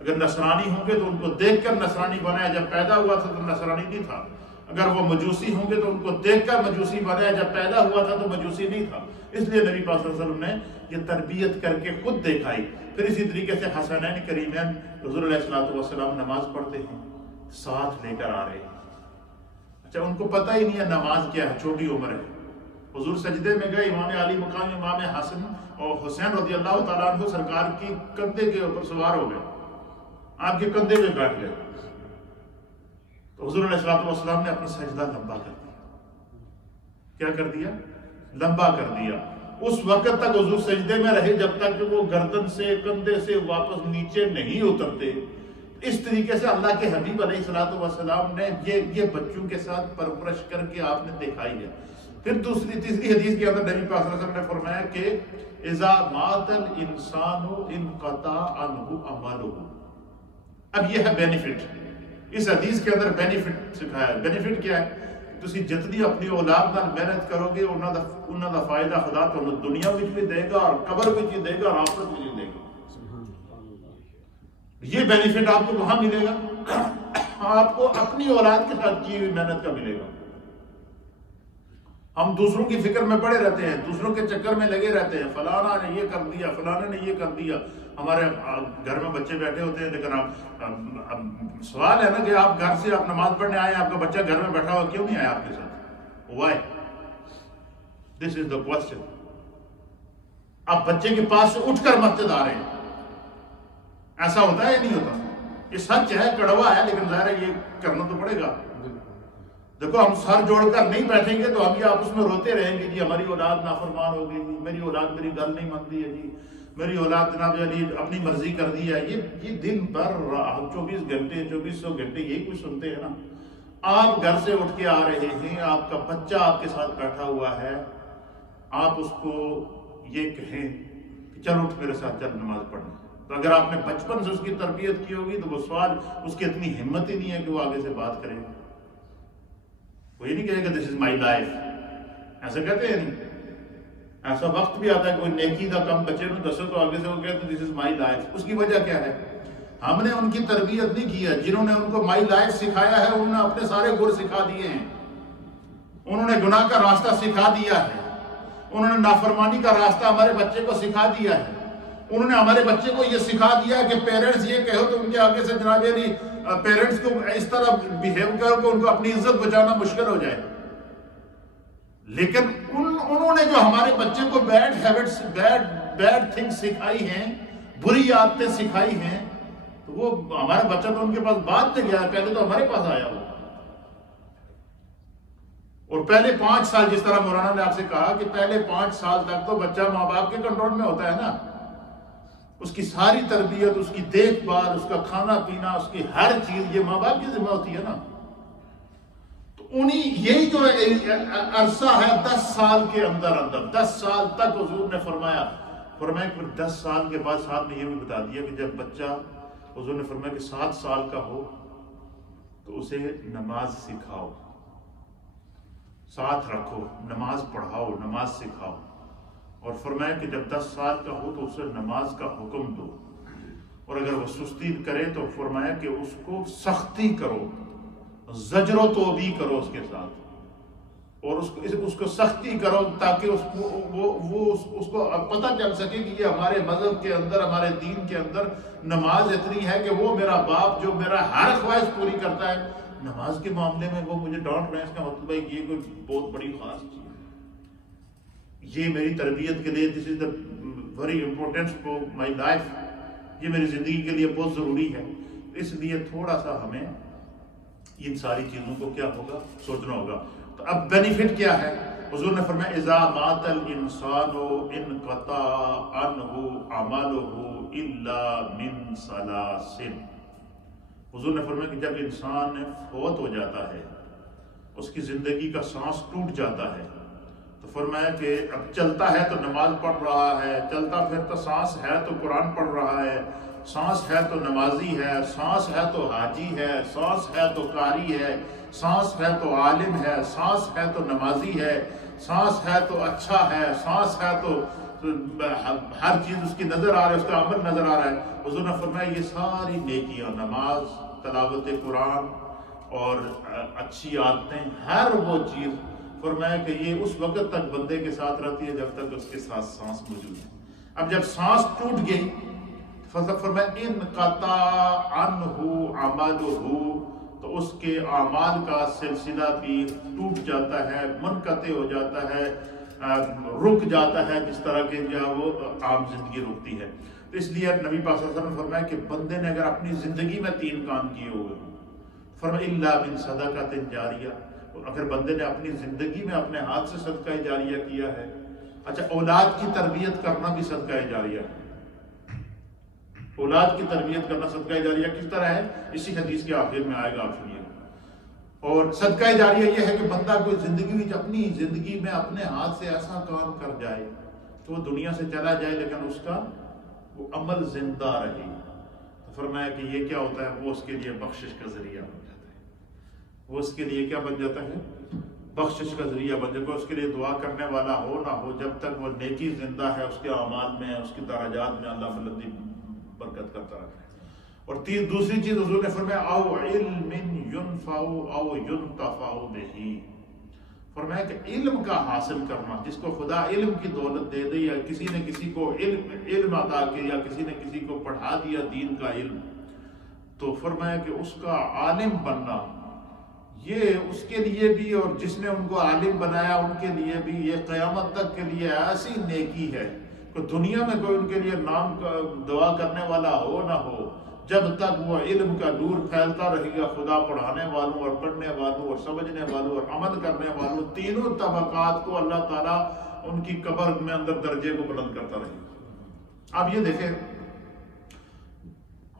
اگر نصرانی ہوں گے تو ان کو دیکھ کر نصرانی بنایا، جب پیدا ہوا تھا تو نصرانی نہیں تھا۔ اگر وہ مجوسی ہوں گے تو ان کو دیکھ کر مجوسی بنایا، جب پیدا ہوا تھا تو مجوسی نہیں تھا۔ اس لیے نبی پاک صلی اللہ علیہ وسلم نے یہ تربیت کر کے خود دکھائی۔ پھر اسی طریقے سے حسنین کریمین حضور علیہ الصلوۃ والسلام نماز پڑھتے ہیں، ساتھ لے کر آ رہے ہیں۔ اچھا، ان کو پتہ ہی نہیں ہے نماز کیا ہے، چھوٹی عمر ہے۔ حضور سجدے میں گئے، امام علی مقام امام حسن اور حسین رضی اللہ تعالیٰ عنہ سرکار کی کندھے کے اوپر سوار ہو گئے، آپ کے کندھے پہ بیٹھ گئے، تو حضور علیہ الصلوۃ والسلام نے اپنا سجدہ لمبا کر دیا۔ کیا کر دیا؟ لمبا کر دیا۔ اس وقت تک حضور سجدے میں رہے جب تک کہ وہ گردن سے کندھے سے واپس نیچے نہیں اترتے۔ اس طریقے سے اللہ کے حبیب علیہ الصلوۃ والسلام نے یہ بچوں کے ساتھ پرورش کر کے آپ نے دکھائی ہے۔ پھر تیسری حدیث کے اندر نبی پاک صلی اللہ علیہ وسلم نے فرمایا کہ اذا مات الانسان انقطع عنہ عملہ۔ اب یہ ہے بینیفٹ، اس حدیث کے اندر بینیفٹ سکھایا ہے۔ بینیفٹ کیا ہے؟ تسی جتنی اپنی اولاد نال محنت کرو گے انہاں دا فائدہ خدا تانوں دنیا وچ بھی دے گا اور قبر وچ بھی دے گا اور آخرت وچ بھی دے گا۔ یہ بینیفٹ آپ کو کہاں ملے گا؟ آپ کو اپنی اولاد کے ساتھ کی ہوئی محنت کا ملے گا۔ ہم دوسروں کی فکر میں پڑے رہتے ہیں، دوسروں کے چکر میں لگے رہتے ہیں، فلانا نے یہ کر دیا، فلانا نے یہ کر دیا۔ ہمارے گھر میں بچے بیٹھے ہوتے ہیں، لیکن اب سوال ہے نا کہ آپ گھر سے آپ نماز پڑھنے آئے، آپ کا بچہ گھر میں بیٹھا ہوا کیوں نہیں آیا آپ کے ساتھ؟ Y? This is the question. آپ بچے کے پاس سے اٹھ کر مسجد آ رہے ہیں، ایسا ہوتا ہے یا نہیں ہوتا؟ یہ سچ ہے، کڑوا ہے، لیکن ظاہر ہے یہ کرنا تو پڑے گا۔ دیکھو، ہم سر جوڑ کر نہیں بیٹھیں گے تو ہم یہ آپس میں روتے رہیں گے، جی ہماری اولاد نافرمان ہو گئی، جی میری اولاد میری گل نہیں مانتی ہے، جی میری اولاد جناب علی اپنی مرضی کر دی ہے۔ یہ دن بھر 24 گھنٹے 2400 گھنٹے یہی کچھ سنتے ہیں نا۔ آپ گھر سے اٹھ کے آ رہے ہیں، آپ کا بچہ آپ کے ساتھ بیٹھا ہوا ہے، آپ اس کو یہ کہیں کہ چل اٹھ میرے ساتھ چل نماز پڑھنا، تو اگر آپ نے بچپن سے اس کی تربیت کی ہوگی تو وہ سوال اس کی اتنی ہمت ہی نہیں ہے کہ وہ آگے سے بات کرے۔ وہ یہ نہیں کہے گا دس از مائی لائف، ایسا کہتے ہیں نہیں، ایسا وقت بھی آتا ہے کوئی نیکی کا کم بچے نو دسو تو آگے سے وہ کہتے ہیں دس از مائی لائف. اس کی وجہ کیا ہے؟ ہم نے ان کی تربیت نہیں کی ہے. جنہوں نے ان کو مائی لائف سکھایا ہے انہوں نے اپنے سارے گر سکھا دیے ہیں. انہوں نے گناہ کا راستہ سکھا دیا ہے. انہوں نے نافرمانی کا راستہ ہمارے بچے کو سکھا دیا ہے. انہوں نے ہمارے بچے کو یہ سکھا دیا کہ پیرنٹس یہ کہو تو ان کے آگے سے جناب پیرنٹس کو اس طرح بیہیو کرو کہ ان کو اپنی عزت بچانا مشکل ہو جائے. لیکن انہوں نے جو ہمارے بچے کو بیڈ ہیبٹس بیڈ تھنگس سکھائی ہیں، بری عادتیں سکھائی ہیں، تو وہ ہمارا بچہ تو ان کے پاس بعد میں گیا، پہلے تو ہمارے پاس آیا وہ. اور پہلے 5 سال جس طرح مولانا نے آپ سے کہا کہ پہلے 5 سال تک تو بچہ ماں باپ کے کنٹرول میں ہوتا ہے نا. اس کی ساری تربیت، اس کی دیکھ بھال، اس کا کھانا پینا، اس کی ہر چیز یہ ماں باپ کی ذمہ ہوتی ہے نا. تو یہی جو عرصہ ہے 10 سال کے اندر 10 سال تک حضور نے فرمایا کہ 10 سال کے بعد ساتھ میں یہ بھی بتا دیا کہ جب بچہ، حضور نے فرمایا کہ 7 سال کا ہو تو اسے نماز سکھاؤ، ساتھ رکھو، نماز پڑھاؤ، نماز سکھاؤ. اور فرمایا کہ جب 10 سال کا ہو تو اسے نماز کا حکم دو، اور اگر وہ سستی کرے تو فرمایا کہ اس کو سختی کرو، زجر و توبیح کرو اس کے ساتھ، اور اس کو سختی کرو تاکہ اس کو پتہ چل سکے کہ یہ ہمارے مذہب کے اندر، ہمارے دین کے اندر نماز اتنی ہے کہ وہ میرا باپ جو میرا ہر خواہش پوری کرتا ہے، نماز کے معاملے میں وہ مجھے ڈانٹ رہے ہیں، اس کا مطلب ہے کہ یہ کوئی بہت بڑی خاص چیز ہے. یہ میری تربیت کے لیے this is the very important for my life, یہ میری زندگی کے لیے بہت ضروری ہے. اس لیے تھوڑا سا ہمیں ان ساری چیزوں کو کیا ہوگا، سوچنا ہوگا. تو اب بینیفٹ کیا ہے؟ حضور نے فرمایا اذا مات الانسان انقطع عنہ عمله الا من ثلاث. حضور نے فرمایا کہ جب انسان فوت ہو جاتا ہے، اس کی زندگی کا سانس ٹوٹ جاتا ہے، تو فرمایا کہ اب چلتا ہے تو نماز پڑھ رہا ہے، چلتا پھرتا سانس ہے تو قرآن پڑھ رہا ہے، سانس ہے تو نمازی ہے، سانس ہے تو حاجی ہے، سانس ہے تو قاری ہے، سانس ہے تو عالم ہے، سانس ہے تو نمازی ہے، سانس ہے تو اچھا ہے، سانس ہے تو ہر چیز اس کی نظر آ رہا ہے، اس کا عمل نظر آ رہا ہے. حضور نے فرمایا یہ ساری نیکیاں، نماز، تلاوت قرآن اور اچھی عادتیں، ہر وہ چیز فرمایا کہ یہ اس وقت تک بندے کے ساتھ رہتی ہے جب تک اس کے ساتھ سانس موجود ہے. اب جب سانس ٹوٹ گئی فرمایا انقطع عنہ عملہ، تو اس کے اعمال کا سلسلہ بھی ٹوٹ جاتا ہے، منقطع ہو جاتا ہے، رک جاتا ہے، جس طرح کہ وہ عام زندگی رکتی ہے. تو اس لیے نبی پاک صلی اللہ علیہ وسلم نے فرمایا کہ بندے نے اگر اپنی زندگی میں 3 کام کیے ہوئے، فرمایا الا من صدقۃ جاریہ، اگر بندے نے اپنی زندگی میں اپنے ہاتھ سے صدقہ جاریہ کیا ہے. اچھا، اولاد کی تربیت کرنا بھی صدقہ جاریہ ہے. اولاد کی تربیت کرنا صدقہ جاریہ کس طرح ہے؟ اسی حدیث کے آخر میں آئے گا، آپ سنیے. اور صدقہ جاریہ یہ ہے کہ بندہ کوئی اپنی زندگی میں اپنے ہاتھ سے ایسا کام کر جائے کہ وہ دنیا سے چلا جائے لیکن اس کا وہ عمل زندہ رہے. تو فرمایا کہ یہ کیا ہوتا ہے؟ وہ اس کے لیے بخشش کا ذریعہ بن جاتا ہے. وہ اس کے لیے کیا بن جاتا ہے؟ بخشش کا ذریعہ بن جاتا ہے. اس کے لیے دعا کرنے والا ہو نہ ہو، جب تک وہ نیکی زندہ ہے، اس کے اعمال میں، اس کی درجات میں اللہ بلندی برکت کرتا رہتا ہے. اور دوسری چیز حضور نے فرمایا او علم ينفع او ينتفع به، فرمایا کہ علم کا حاصل کرنا، جس کو خدا علم کی دولت دے دے، یا کسی نے کسی کو علم عطا کیا، یا کسی نے کسی کو پڑھا دیا دین کا علم، تو فرمایا کہ اس کا عالم بننا، یہ اس کے لیے بھی اور جس نے ان کو عالم بنایا ان کے لیے بھی یہ قیامت تک کے لیے ایسی نیکی ہے کہ دنیا میں کوئی ان کے لیے نام دعا کرنے والا ہو نہ ہو، جب تک وہ علم کا نور پھیلتا رہے گا، خدا پڑھانے والوں اور پڑھنے والوں اور سمجھنے والوں اور عمل کرنے والوں تینوں طبقات کو اللہ تعالیٰ ان کی قبر میں اندر درجے کو بلند کرتا رہے گا. اب یہ دیکھیں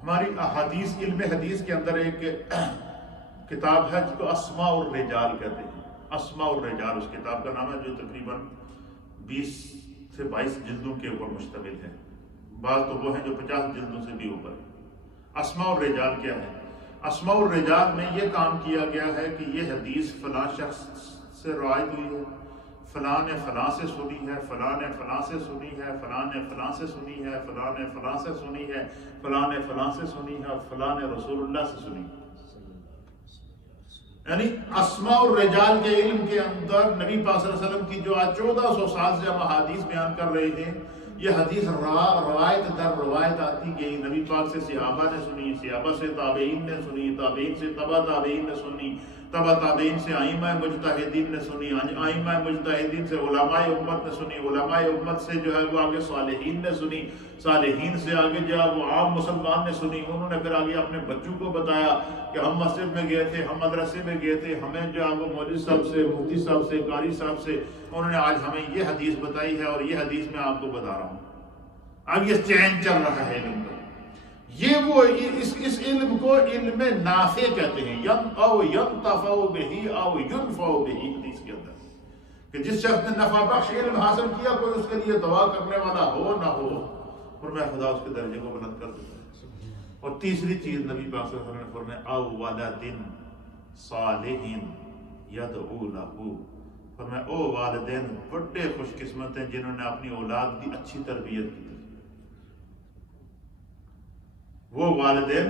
ہماری حدیث، علم حدیث کے اندر ایک کتاب ہے جس کو اسماء الرجال کہتے ہیں. اسماء الرجال اس کتاب کا نام ہے، جو تقریباً 20 سے 22 جلدوں کے اوپر مشتمل ہے. بعض تو وہ ہیں جو 50 جلدوں سے بھی اوپر ہے. اسماء الرجال کیا ہے؟ اسماء الرجال میں یہ کام کیا گیا ہے کہ یہ حدیث فلاں شخص سے روایت ہوئی ہے، فلاں نے فلاں سے سنی ہے، فلاں نے فلاں سے سنی ہے، فلاں نے فلاں سے سنی ہے، فلاں نے فلاں سے سنی ہے، فلاں نے فلاں سے سنی ہے، اور فلاں نے رسول اللہ سے سنی. یعنی اسماء الرجال کے علم کے اندر نبی پاک صلی اللہ علیہ وسلم کی جو آج 1400 سال سے ہم حدیث بیان کر رہے ہیں، یہ حدیث روایت در روایت آتی گئی. نبی پاک سے صحابہ نے سنی، صحابہ سے تابعین نے سنی، تابعین سے تبع تابعین نے سنی، تبع تابعین سے ائمہ مجتہدین نے سنی، ائمہ مجتہدین سے علماء امت نے سنی، علماء امت سے جو ہے وہ آگے صالحین نے سنی، صالحین سے آگے جو ہے وہ عام مسلمان نے سنی. انہوں نے پھر آگے اپنے بچوں کو بتایا کہ ہم مسجد میں گئے تھے، ہم مدرسے میں گئے تھے، ہمیں جو ہے وہ مولوی صاحب سے، مفتی صاحب سے، قاری صاحب سے انہوں نے آج ہمیں یہ حدیث بتائی ہے، اور یہ حدیث میں آپ کو بتا رہا ہوں. اب یہ چین چل رہا ہے علم کا. یہ وہ اس علم کو علم نافع کہتے ہیں، او ینتفع بہ او ینفع بہ حدیث کے اندر، کہ جس شخص نے نفع بخش علم حاصل کیا، کوئی اس کے لیے دعا کرنے والا ہو نہ ہو، فرمایا خدا اس کے درجے کو بلند کر دیتا ہے. اور تیسری چیز نبی پاک صلی اللہ علیہ وسلم نے فرمایا او ولد صالح یدعو لہ، فرمایا او والدین بڑے خوش قسمت ہیں جنہوں نے اپنی اولاد کی اچھی تربیت کی. وہ والدین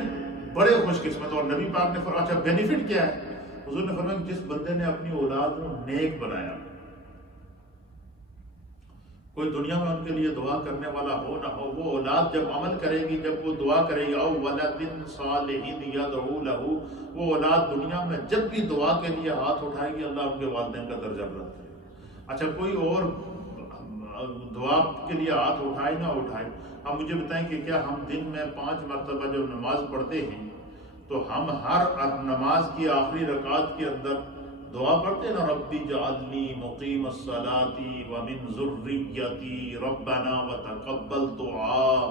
بڑے خوش قسمت. اور نبی پاک نے فرمایا اچھا بینیفٹ کیا ہے؟ حضور نے فرمایا کہ جس بندے نے اپنی اولاد کو نیک بنایا، کوئی دنیا میں ان کے لیے دعا کرنے والا ہو نہ ہو، وہ اولاد جب عمل کرے گی، جب وہ دعا کرے گی، او ولد صالح یدعو لہ، وہ اولاد دنیا میں جب بھی دعا کے لیے ہاتھ اٹھائے گی، اللہ ان کے والدین کا درجہ بلند کرے گا. اچھا کوئی اور دعا کے لیے ہاتھ اٹھائے نہ اٹھائے، اب مجھے بتائیں کہ کیا ہم دن میں 5 مرتبہ جب نماز پڑھتے ہیں تو ہم ہر نماز کی آخری رکعت کے اندر دعا پڑھتے ہیں نا، ربی جعلنی مقیم الصلاۃ ومن ذریتی ربنا وتقبل دعاء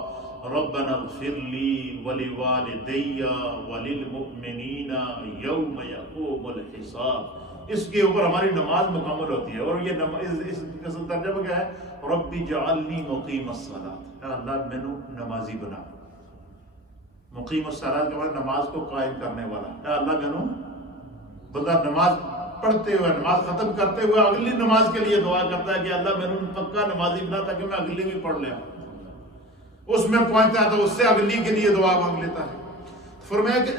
ربنا اغفر لی ولوالدی وللمؤمنین یوم یقوم الحساب. اس کے اوپر ہماری نماز مکمل ہوتی ہے. اور یہ اس ترجمہ کیا ہے؟ ربی جعلنی مقیم الصلاۃ، اللہ مینو نمازی بنا. مقیم الصلاۃ کے بعد نماز کو قائم کرنے والا، اللہ مینو. بندہ نماز پڑھتے ہوئے، نماز ختم کرتے ہوئے اگلی نماز کے لیے دعا کرتا ہے کہ اللہ مینو پکا نمازی بنا تاکہ میں اگلی بھی پڑھ لیا. اس میں پہنچتا ہے تو اس سے اگلی کے لیے دعا مانگ لیتا ہے. فرمایا کہ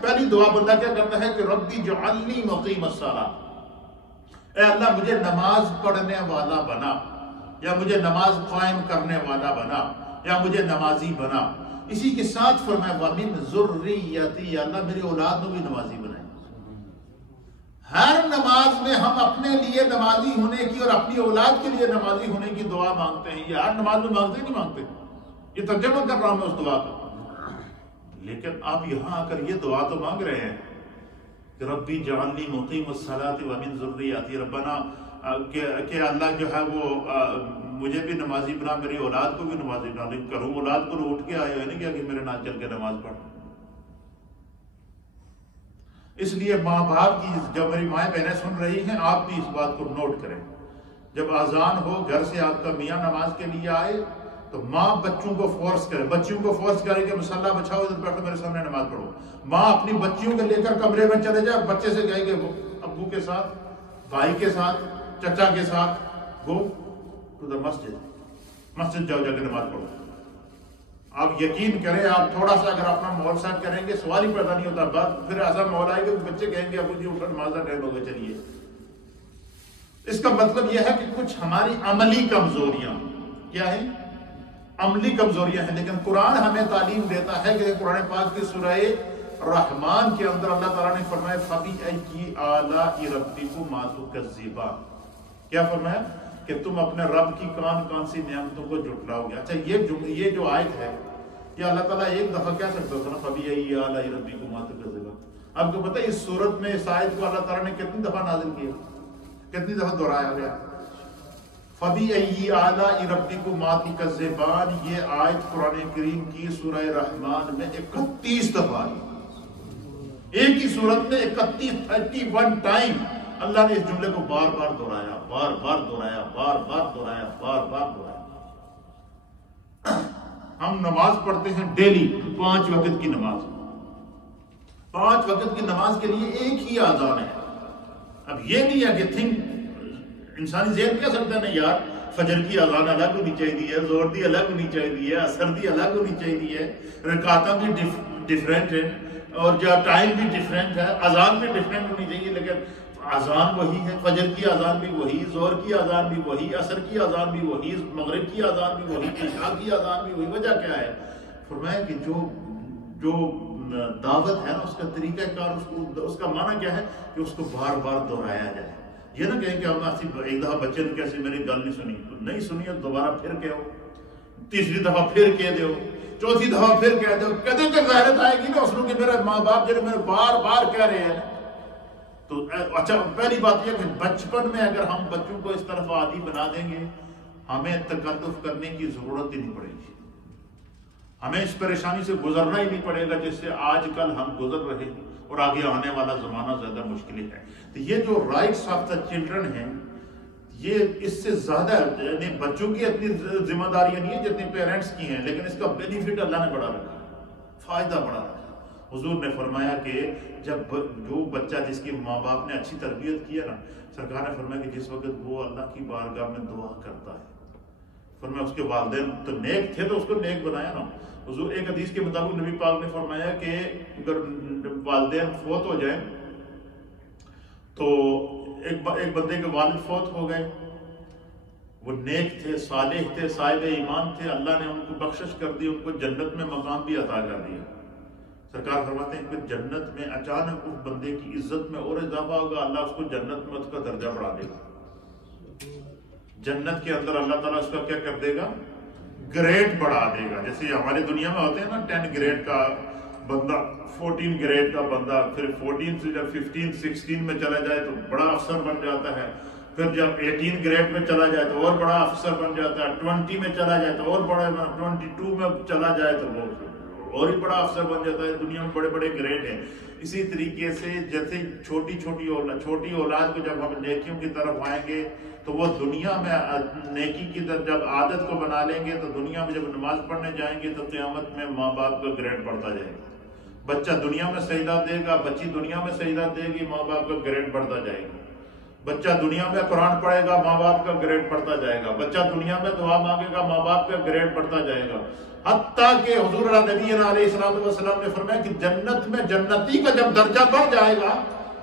پہلی دعا بندہ کیا کرتا ہے کہ ربی جعلنی مقیم الصلاۃ، اے اللہ مجھے نماز پڑھنے والا بنا، یا مجھے نماز قائم کرنے والا بنا، یا مجھے نمازی بنا. اسی کے ساتھ فرمایا ومن ذریتی، اللہ میری اولاد کو بھی نمازی بنائے. ہر نماز میں ہم اپنے لیے نمازی ہونے کی اور اپنی اولاد کے لیے نمازی ہونے کی دعا مانگتے ہیں. یہ ہر نماز میں مانگتے نہیں مانگتے، یہ ترجمہ کر رہا ہوں میں اس دعا کا. لیکن آپ یہاں آ کر یہ دعا تو مانگ رہے ہیں کہ ربی جعلنی مقیم الصلاۃ ومن ذریتی، ربنا کہ اللہ جو ہے وہ مجھے بھی نمازی بنا، میری اولاد کو بھی نمازی بنا. لیکن کروں اولاد کو اٹھ کے آئے ہوئے نہیں کہ میرے نام چل کے نماز پڑھ. اس لیے ماں باپ کی، جب میری مائیں بہنیں سن رہی ہیں، آپ بھی اس بات کو نوٹ کریں. جب اذان ہو، گھر سے آپ کا میاں نماز کے لیے آئے تو ماں بچوں کو فورس کرے، بچیوں کو فورس کرے کہ مصلی بچھاؤ، ادھر بیٹھو میرے سامنے نماز پڑھو. ماں اپنی بچیوں کو لے کر کمرے میں چلے جائے، بچے سے کہے کہ ابو کے ساتھ، بھائی کے ساتھ، چچا کے ساتھ گو ٹو دا مسجد جاؤ، جا کے نماز پڑھو. آپ یقین کریں، آپ تھوڑا سا اگر اپنا ماحول صاف کریں گے، سوال ہی پیدا نہیں ہوتا. بات پھر ایسا ماحول آئے گا کہ بچے کہیں گے ابو جی اٹھو نماز کا ٹائم ہو گیا چلیے. اس کا مطلب یہ ہے کہ کچھ ہماری عملی کمزوریاں کیا ہیں، عملی کمزوریاں ہیں. لیکن قرآن ہمیں تعلیم دیتا ہے کہ قرآن پاک کی سورہ رحمان کے اندر اللہ تعالیٰ نے فرمایا فَبِأَيِّ آلَاءِ رَبِّكُمَا تُكَذِّبَانِ، کیا فرمایا کہ تم اپنے رب کی کون سی نعمتوں کو جھٹلاؤ گے. اچھا یہ جو آیت ہے، یہ اللہ تعالیٰ ایک دفعہ کیا سکتا تھا نا، فَبِأَيِّ آلَاءِ رَبِّكُمَا تُكَذِّبَانِ. آپ کو پتہ ہے اس صورت میں اس آیت کو اللہ تعالیٰ نے کتنی دفعہ نازل کیا، کتنی دفعہ دہرایا گیا؟ فَبِأَيِّ آلَاءِ رَبِّكُمَا تُكَذِّبَانِ، یہ آیت قرآن کریم کی سورہ رحمان میں 31 دفعہ آئی. ایک ہی صورت میں 31 ٹائم اللہ نے اس جملے کو بار بار دہرایا، بار بار دہرایا، بار بار دہرایا، بار بار دہرایا. ہم نماز پڑھتے ہیں ڈیلی 5 وقت کی نماز. 5 وقت کی نماز کے لیے ایک ہی اذان ہے. اب یہ نہیں ہے کہ انسانی ذہن کہہ سکتا ہے نا یار فجر کی اذان الگ ہونی چاہیے، زور دی الگ ہونی چاہیے، اثر دی الگ ہونی چاہیے، رکعتاں بھی ڈیفرنٹ ہیں اور جو ٹائم بھی ڈیفرنٹ ہے، اذان بھی ڈیفرنٹ ہونی چاہیے، لیکن اذان وہی ہے، فجر کی اذان بھی وہی، زور کی اذان بھی وہی، عصر کی اذان بھی وہی، مغرب کی اذان بھی وہی، عشاء کی اذان بھی وہی۔ وجہ کیا ہے؟ فرمایا کہ جو دعوت ہے نا اس کا طریقہ کار، اس کا معنی کیا ہے کہ اس کو بار بار دہرایا جائے۔ یہ نہ کہیں کہ ہم ایک دفعہ بچے نے کیسے میری گل نہیں سنی، تو نہیں سنی دوبارہ پھر کہو، تیسری دفعہ پھر کہہ دو، چوتھی دفعہ پھر کہہ دو، کہتے تک غیرت آئے گی نا اس کہ میرے ماں باپ جنہیں میرے بار بار کہہ رہے ہیں۔ تو اچھا پہلی بات یہ کہ بچپن میں اگر ہم بچوں کو اس طرف عادی بنا دیں گے، ہمیں تکلف کرنے کی ضرورت ہی نہیں پڑے گی، ہمیں اس پریشانی سے گزرنا ہی نہیں پڑے گا جس سے آج کل ہم گزر رہے ہیں، اور آگے آنے والا زمانہ زیادہ مشکل ہے۔ تو یہ جو رائٹس آف دا چلڈرن ہیں، یہ اس سے زیادہ یعنی بچوں کی اتنی ذمہ داریاں نہیں ہیں جتنی پیرنٹس کی ہیں، لیکن اس کا بینیفٹ اللہ نے بڑا رکھا، فائدہ بڑا رکھا۔ حضور نے فرمایا کہ جب جو بچہ جس کے ماں باپ نے اچھی تربیت کیا نا، سرکار نے فرمایا کہ جس وقت وہ اللہ کی بارگاہ میں دعا کرتا ہے، فرمایا اس کے والدین تو نیک تھے تو اس کو نیک بنایا نا۔ حضور ایک حدیث کے مطابق نبی پاک نے فرمایا کہ اگر والدین فوت ہو جائیں تو ایک بندے کے والد فوت ہو گئے، وہ نیک تھے، صالح تھے، صاحب ایمان تھے، اللہ نے ان کو بخشش کر دی، ان کو جنت میں مقام بھی عطا کر دیا۔ سرکار فرماتے ہیں کہ جنت میں اچانک اس بندے کی عزت میں اور اضافہ ہوگا، اللہ اس کو جنت میں اس کا درجہ بڑھا دے گا۔ جنت کے اندر اللہ تعالیٰ اس کا کیا کر دے گا؟ گریڈ بڑھا دے گا۔ جیسے ہمارے دنیا میں ہوتے ہیں نا 10 گریڈ کا بندہ، 14 گریڈ کا بندہ، پھر 14 سے جب 15 16 میں چلا جائے تو بڑا افسر بن جاتا ہے، پھر جب 18 گریڈ میں چلا جائے تو اور بڑا افسر بن جاتا ہے، 20 میں چلا جائے تو اور بڑا، 22 میں چلا جائے تو وہ اور ہی بڑا افسر بن جاتا ہے۔ دنیا میں بڑے بڑے گریڈ ہیں۔ اسی طریقے سے جیسے چھوٹی اولاد کو جب ہم نیکیوں کی طرف آئیں گے تو وہ دنیا میں نیکی کی طرف جب عادت کو بنا لیں گے تو دنیا میں جب نماز پڑھنے جائیں گے تو قیامت میں ماں باپ کا گریڈ بڑھتا جائے گا۔ بچہ دنیا میں سجدہ دے گا، بچی دنیا میں سجدہ دے گی، ماں باپ کا گریڈ بڑھتا جائے گا۔ بچہ دنیا میں قرآن پڑھے گا، ماں باپ کا گریڈ بڑھتا جائے گا۔ بچہ دنیا میں دعا مانگے گا، ماں باپ کا گریڈ بڑھتا جائے گا۔ حتیٰ کہ حضور نبی علیہ السلام نے فرمایا کہ جنت میں جنتی کا جب درجہ بڑھ جائے گا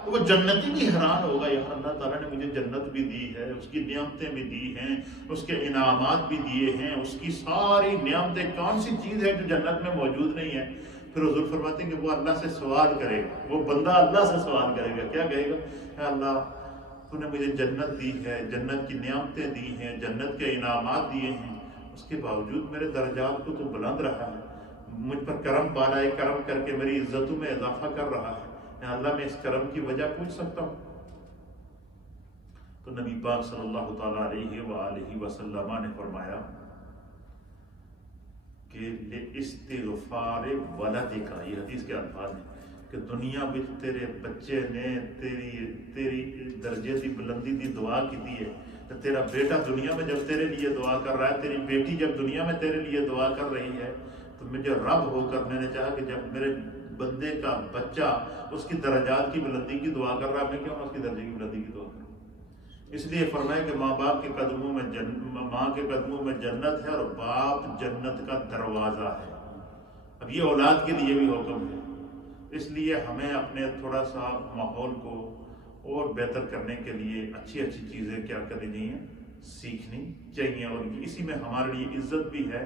تو وہ جنتی بھی حیران ہوگا، یا اللہ تعالیٰ نے مجھے جنت بھی دی ہے، اس کی نعمتیں بھی دی ہیں، اس کے انعامات بھی دیے ہیں، اس کی ساری نعمتیں، کون سی چیز ہے جو جنت میں موجود نہیں ہے؟ پھر حضور فرماتے ہیں کہ وہ اللہ سے سوال کرے گا، وہ بندہ اللہ سے سوال کرے گا، کیا کہے گا؟ اے اللہ تو نے مجھے جنت دی ہے، جنت کی نعمتیں دی ہیں، جنت کے انعامات دیے ہیں، اس کے باوجود میرے درجات کو تو بلند رہا ہے، مجھ پر کرم بالائے کرم کر کے میری عزتوں میں اضافہ کر رہا ہے، اللہ میں اس کرم کی وجہ پوچھ سکتا ہوں؟ تو نبی پاک صلی اللہ تعالیٰ علیہ وآلہ وسلم نے فرمایا کہ استغفار ولدک، یہ حدیث کے الفاظ ہیں کہ دنیا میں تیرے بچے نے تیری درجے کی بلندی کی دعا کی ہے، تو تیرا بیٹا دنیا میں جب تیرے لیے دعا کر رہا ہے، تیری بیٹی جب دنیا میں تیرے لیے دعا کر رہی ہے، تو مجھے رب ہو کر میں نے چاہا کہ جب میرے بندے کا بچہ اس کی درجات کی بلندی کی دعا کر رہا ہے، میں کیوں اس کی درجے کی بلندی کی دعا کروں؟ اس لیے فرمایا کہ ماں باپ کے قدموں میں ماں کے قدموں میں جنت ہے اور باپ جنت کا دروازہ ہے۔ اب یہ اولاد کے لیے بھی حکم ہے، اس لیے ہمیں اپنے تھوڑا سا ماحول کو اور بہتر کرنے کے لیے اچھی اچھی چیزیں کیا کرنی چاہیے، سیکھنی چاہیے، اور اسی میں ہمارے لیے عزت بھی ہے،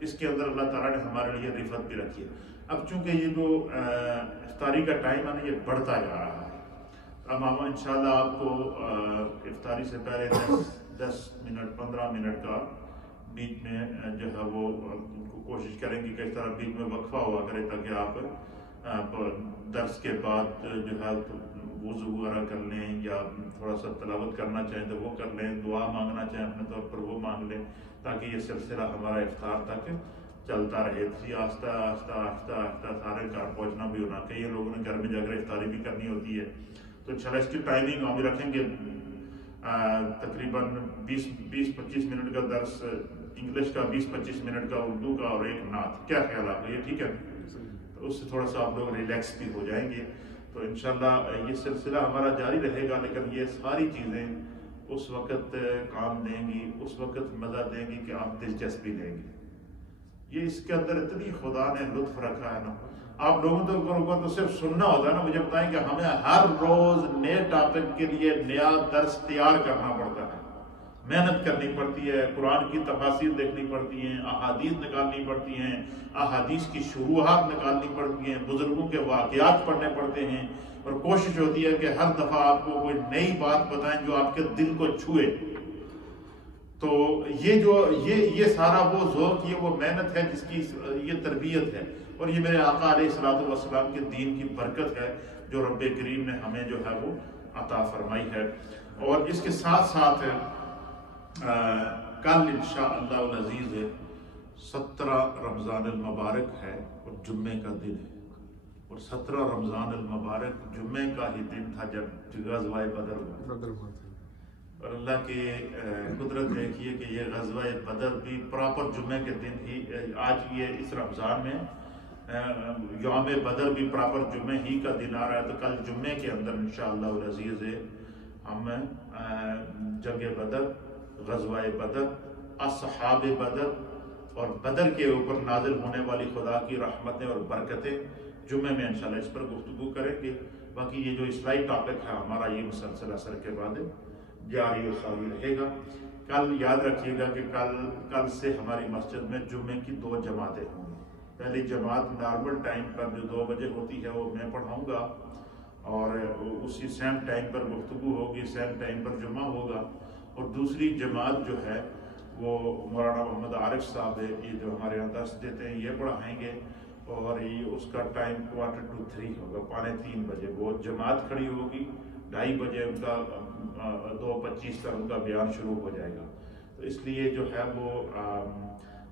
اس کے اندر اللہ تعالیٰ نے ہمارے لیے رفت بھی رکھی ہے۔ اب چونکہ یہ جو افطاری کا ٹائم ہے نا یہ بڑھتا جا رہا ہے، اب ہم انشاءاللہ آپ کو افطاری سے پہلے 10 منٹ 15 منٹ کا بیچ میں جو ہے وہ کوشش کریں گے کہ اس طرح بیچ میں وقفہ ہوا کرے تاکہ آپ درس کے بعد جو ہے وضو وغیرہ کر لیں، یا تھوڑا سا تلاوت کرنا چاہیں تو وہ کر لیں، دعا مانگنا چاہیں اپنے طور پر وہ مانگ لیں، تاکہ یہ سلسلہ ہمارا افطار تک چلتا رہے۔ آہستہ آہستہ آہستہ آہستہ سارے گھر پہنچنا بھی ہونا، کئی لوگوں نے گھر میں جا کر افطاری بھی کرنی ہوتی ہے، تو انشاءاللہ اس کی ٹائمنگ ہم رکھیں گے تقریباً 20-25 منٹ کا درس انگلش کا، 20-25 منٹ کا اردو کا، اور ایک نعت۔ کیا خیال آپ کا؟ یہ ٹھیک ہے؟ تو اس سے تھوڑا سا آپ لوگ ریلیکس بھی ہو جائیں گے۔ تو انشاءاللہ یہ سلسلہ ہمارا جاری رہے گا، لیکن یہ ساری چیزیں اس وقت کام دیں گی، اس وقت مزہ دیں گی کہ آپ دلچسپی لیں گے. یہ اس کے اندر اتنی خدا نے لطف رکھا ہے نا. آپ لوگوں کو تو صرف سننا ہوتا ہے نا. مجھے بتائیں کہ ہمیں ہر روز نئے ٹاپک کے لیے نیا درس تیار کرنا پڑتا ہے، محنت کرنی پڑتی ہے، قرآن کی تفاسیر دیکھنی پڑتی ہیں، احادیث نکالنی پڑتی ہیں، احادیث کی شروحات نکالنی پڑتی ہیں، بزرگوں کے واقعات پڑھنے پڑتے ہیں، اور کوشش ہوتی ہے کہ ہر دفعہ آپ کو کوئی نئی بات بتائیں جو آپ کے دل کو چھوئے. تو یہ سارا وہ ذوق، یہ وہ محنت ہے جس کی یہ تربیت ہے، اور یہ میرے آقا علیہ الصلوۃ والسلام کے دین کی برکت ہے جو رب کریم نے ہمیں جو ہے وہ عطا فرمائی ہے. اور اس کے ساتھ ساتھ کل انشاءاللہ العزیز 17 رمضان المبارک ہے اور جمعے کا دن ہے. اور 17 رمضان المبارک جمعے کا ہی دن تھا جب غزوہ بدر ہوا. اور اللہ کی قدرت دیکھیے کہ یہ غزوہ بدر بھی پراپر جمعے کے دن ہی، آج یہ اس رمضان میں یوم بدر بھی پراپر جمعے ہی کا دن آ رہا ہے. تو کل جمعے کے اندر انشاءاللہ العزیز ہم جنگ بدر، غزوہ بدر، اصحاب بدر اور بدر کے اوپر نازل ہونے والی خدا کی رحمتیں اور برکتیں جمعے میں انشاءاللہ اس پر گفتگو کریں گے. باقی یہ جو اصلاحی ٹاپک ہے ہمارا، یہ مسلسل اثر کے بعد جاری و ساری رہے گا. کل یاد رکھیے گا کہ کل سے ہماری مسجد میں جمعے کی 2 جماعتیں ہوں گی. پہلی جماعت نارمل ٹائم پر جو 2 بجے ہوتی ہے وہ میں پڑھاؤں گا، اور اسی سیم ٹائم پر گفتگو ہوگی، سیم ٹائم پر جمعہ ہوگا. اور دوسری جماعت جو ہے وہ مولانا محمد عارف صاحب ہے، یہ جو ہمارے یہاں درس دیتے ہیں، یہ پڑھائیں گے. اور یہ اس کا ٹائم 2:45 ہوگا، 2:45 بجے وہ جماعت کھڑی ہوگی. 2:30 بجے ان کا 2:25 کا ان کا بیان شروع ہو جائے گا. تو اس لیے جو ہے وہ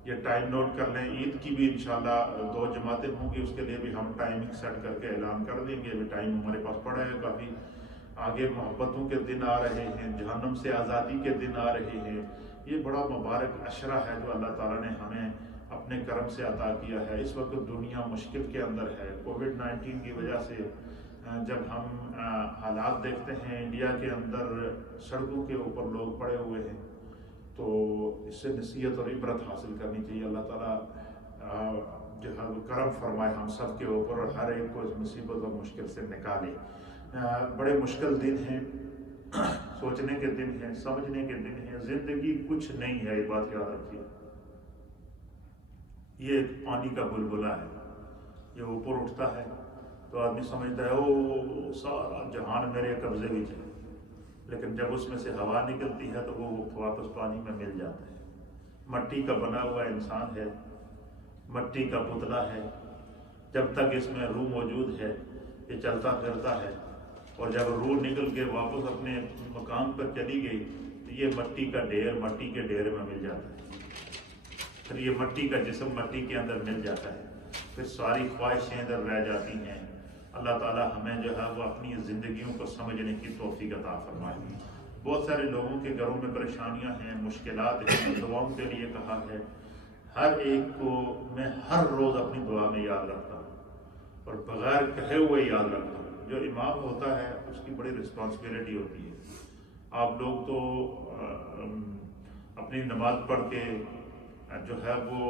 یہ ٹائم نوٹ کر لیں. عید کی بھی انشاءاللہ 2 جماعتیں ہوں گی، اس کے لیے بھی ہم ٹائمنگ سیٹ کر کے اعلان کر دیں گے. ابھی ٹائم ہمارے پاس پڑا ہے کافی. آگے محبتوں کے دن آ رہے ہیں، جہنم سے آزادی کے دن آ رہے ہیں. یہ بڑا مبارک عشرہ ہے جو اللہ تعالیٰ نے ہمیں اپنے کرم سے عطا کیا ہے. اس وقت دنیا مشکل کے اندر ہے. کووڈ-19 کی وجہ سے جب ہم حالات دیکھتے ہیں انڈیا کے اندر، سڑکوں کے اوپر لوگ پڑے ہوئے ہیں، تو اس سے نصیحت اور عبرت حاصل کرنی چاہیے. اللہ تعالیٰ جو ہے وہ کرم فرمائے ہم سب کے اوپر، اور ہر ایک کو اس مصیبت اور مشکل سے نکالے. بڑے مشکل دن ہیں، سوچنے کے دن ہیں، سمجھنے کے دن ہیں. زندگی کچھ نہیں ہے، یہ بات یاد رکھیے. یہ ایک پانی کا بلبلہ ہے، یہ اوپر اٹھتا ہے تو آدمی سمجھتا ہے او سارا جہان میرے قبضے میں ہے، لیکن جب اس میں سے ہوا نکلتی ہے تو وہ واپس پانی میں مل جاتا ہے. مٹی کا بنا ہوا انسان ہے، مٹی کا پتلا ہے. جب تک اس میں روح موجود ہے یہ چلتا پھرتا ہے، اور جب روح نکل کے واپس اپنے مقام پر چلی گئی تو یہ مٹی کا ڈھیر مٹی کے ڈھیر میں مل جاتا ہے. پھر یہ مٹی کا جسم مٹی کے اندر مل جاتا ہے، پھر ساری خواہشیں ادھر رہ جاتی ہیں. اللہ تعالیٰ ہمیں جو ہے وہ اپنی زندگیوں کو سمجھنے کی توفیق عطا فرمائے. بہت سارے لوگوں کے گھروں میں پریشانیاں ہیں، مشکلات ہیں. دعاؤں کے لیے کہا ہے، ہر ایک کو میں ہر روز اپنی دعا میں یاد رکھتا ہوں اور بغیر کہے ہوئے یاد رکھتا ہوں. جو امام ہوتا ہے اس کی بڑی رسپانسبلٹی ہوتی ہے. آپ لوگ تو اپنی نماز پڑھ کے جو ہے وہ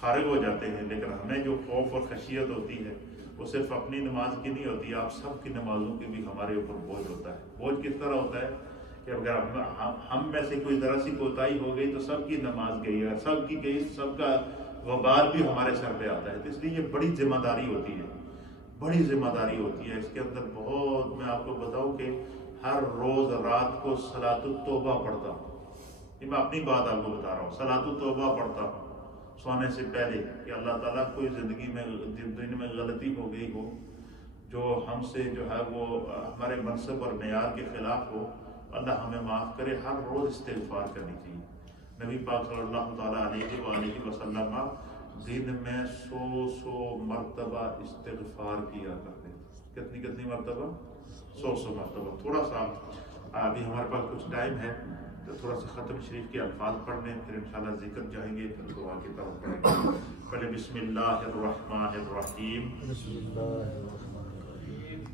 فارغ ہو جاتے ہیں، لیکن ہمیں جو خوف اور خشیت ہوتی ہے وہ صرف اپنی نماز کی نہیں ہوتی، آپ سب کی نمازوں کی بھی ہمارے اوپر بوجھ ہوتا ہے. بوجھ کس طرح ہوتا ہے کہ اگر ہم میں سے کوئی ذرا سی کوتاہی ہو گئی تو سب کی نماز گئی ہے، سب کی گئی، سب کا وبال بھی ہمارے سر پہ آتا ہے. تو اس لیے یہ بڑی ذمہ داری ہوتی ہے، بڑی ذمہ داری ہوتی ہے. اس کے اندر بہت، میں آپ کو بتاؤں کہ ہر روز رات کو صلاۃ التوبہ پڑھتا ہوں. یہ میں اپنی بات آپ کو بتا رہا ہوں. صلاۃ التوبہ پڑھتا ہوں سونے سے پہلے کہ اللہ تعالیٰ کوئی زندگی میں دن میں غلطی ہو گئی ہو جو ہم سے جو ہے وہ ہمارے منصب اور معیار کے خلاف ہو، اللہ ہمیں معاف کرے. ہر روز استغفار کرنی چاہیے. نبی پاک صلی اللہ تعالیٰ علیہ وآلہ وسلم دن میں 100 مرتبہ استغفار کیا کرتے. کتنی مرتبہ؟ 100 مرتبہ. تھوڑا سا ابھی ہمارے پاس کچھ ٹائم ہے تو تھوڑا سا ختم شریف کے الفاظ پڑھ لیں، پھر انشاءاللہ ذکر جائیں گے، پھر دعا کی طرف پڑھیں گے. پہلے بسم اللہ الرحمن الرحیم. بسم اللہ الرحمن الرحیم.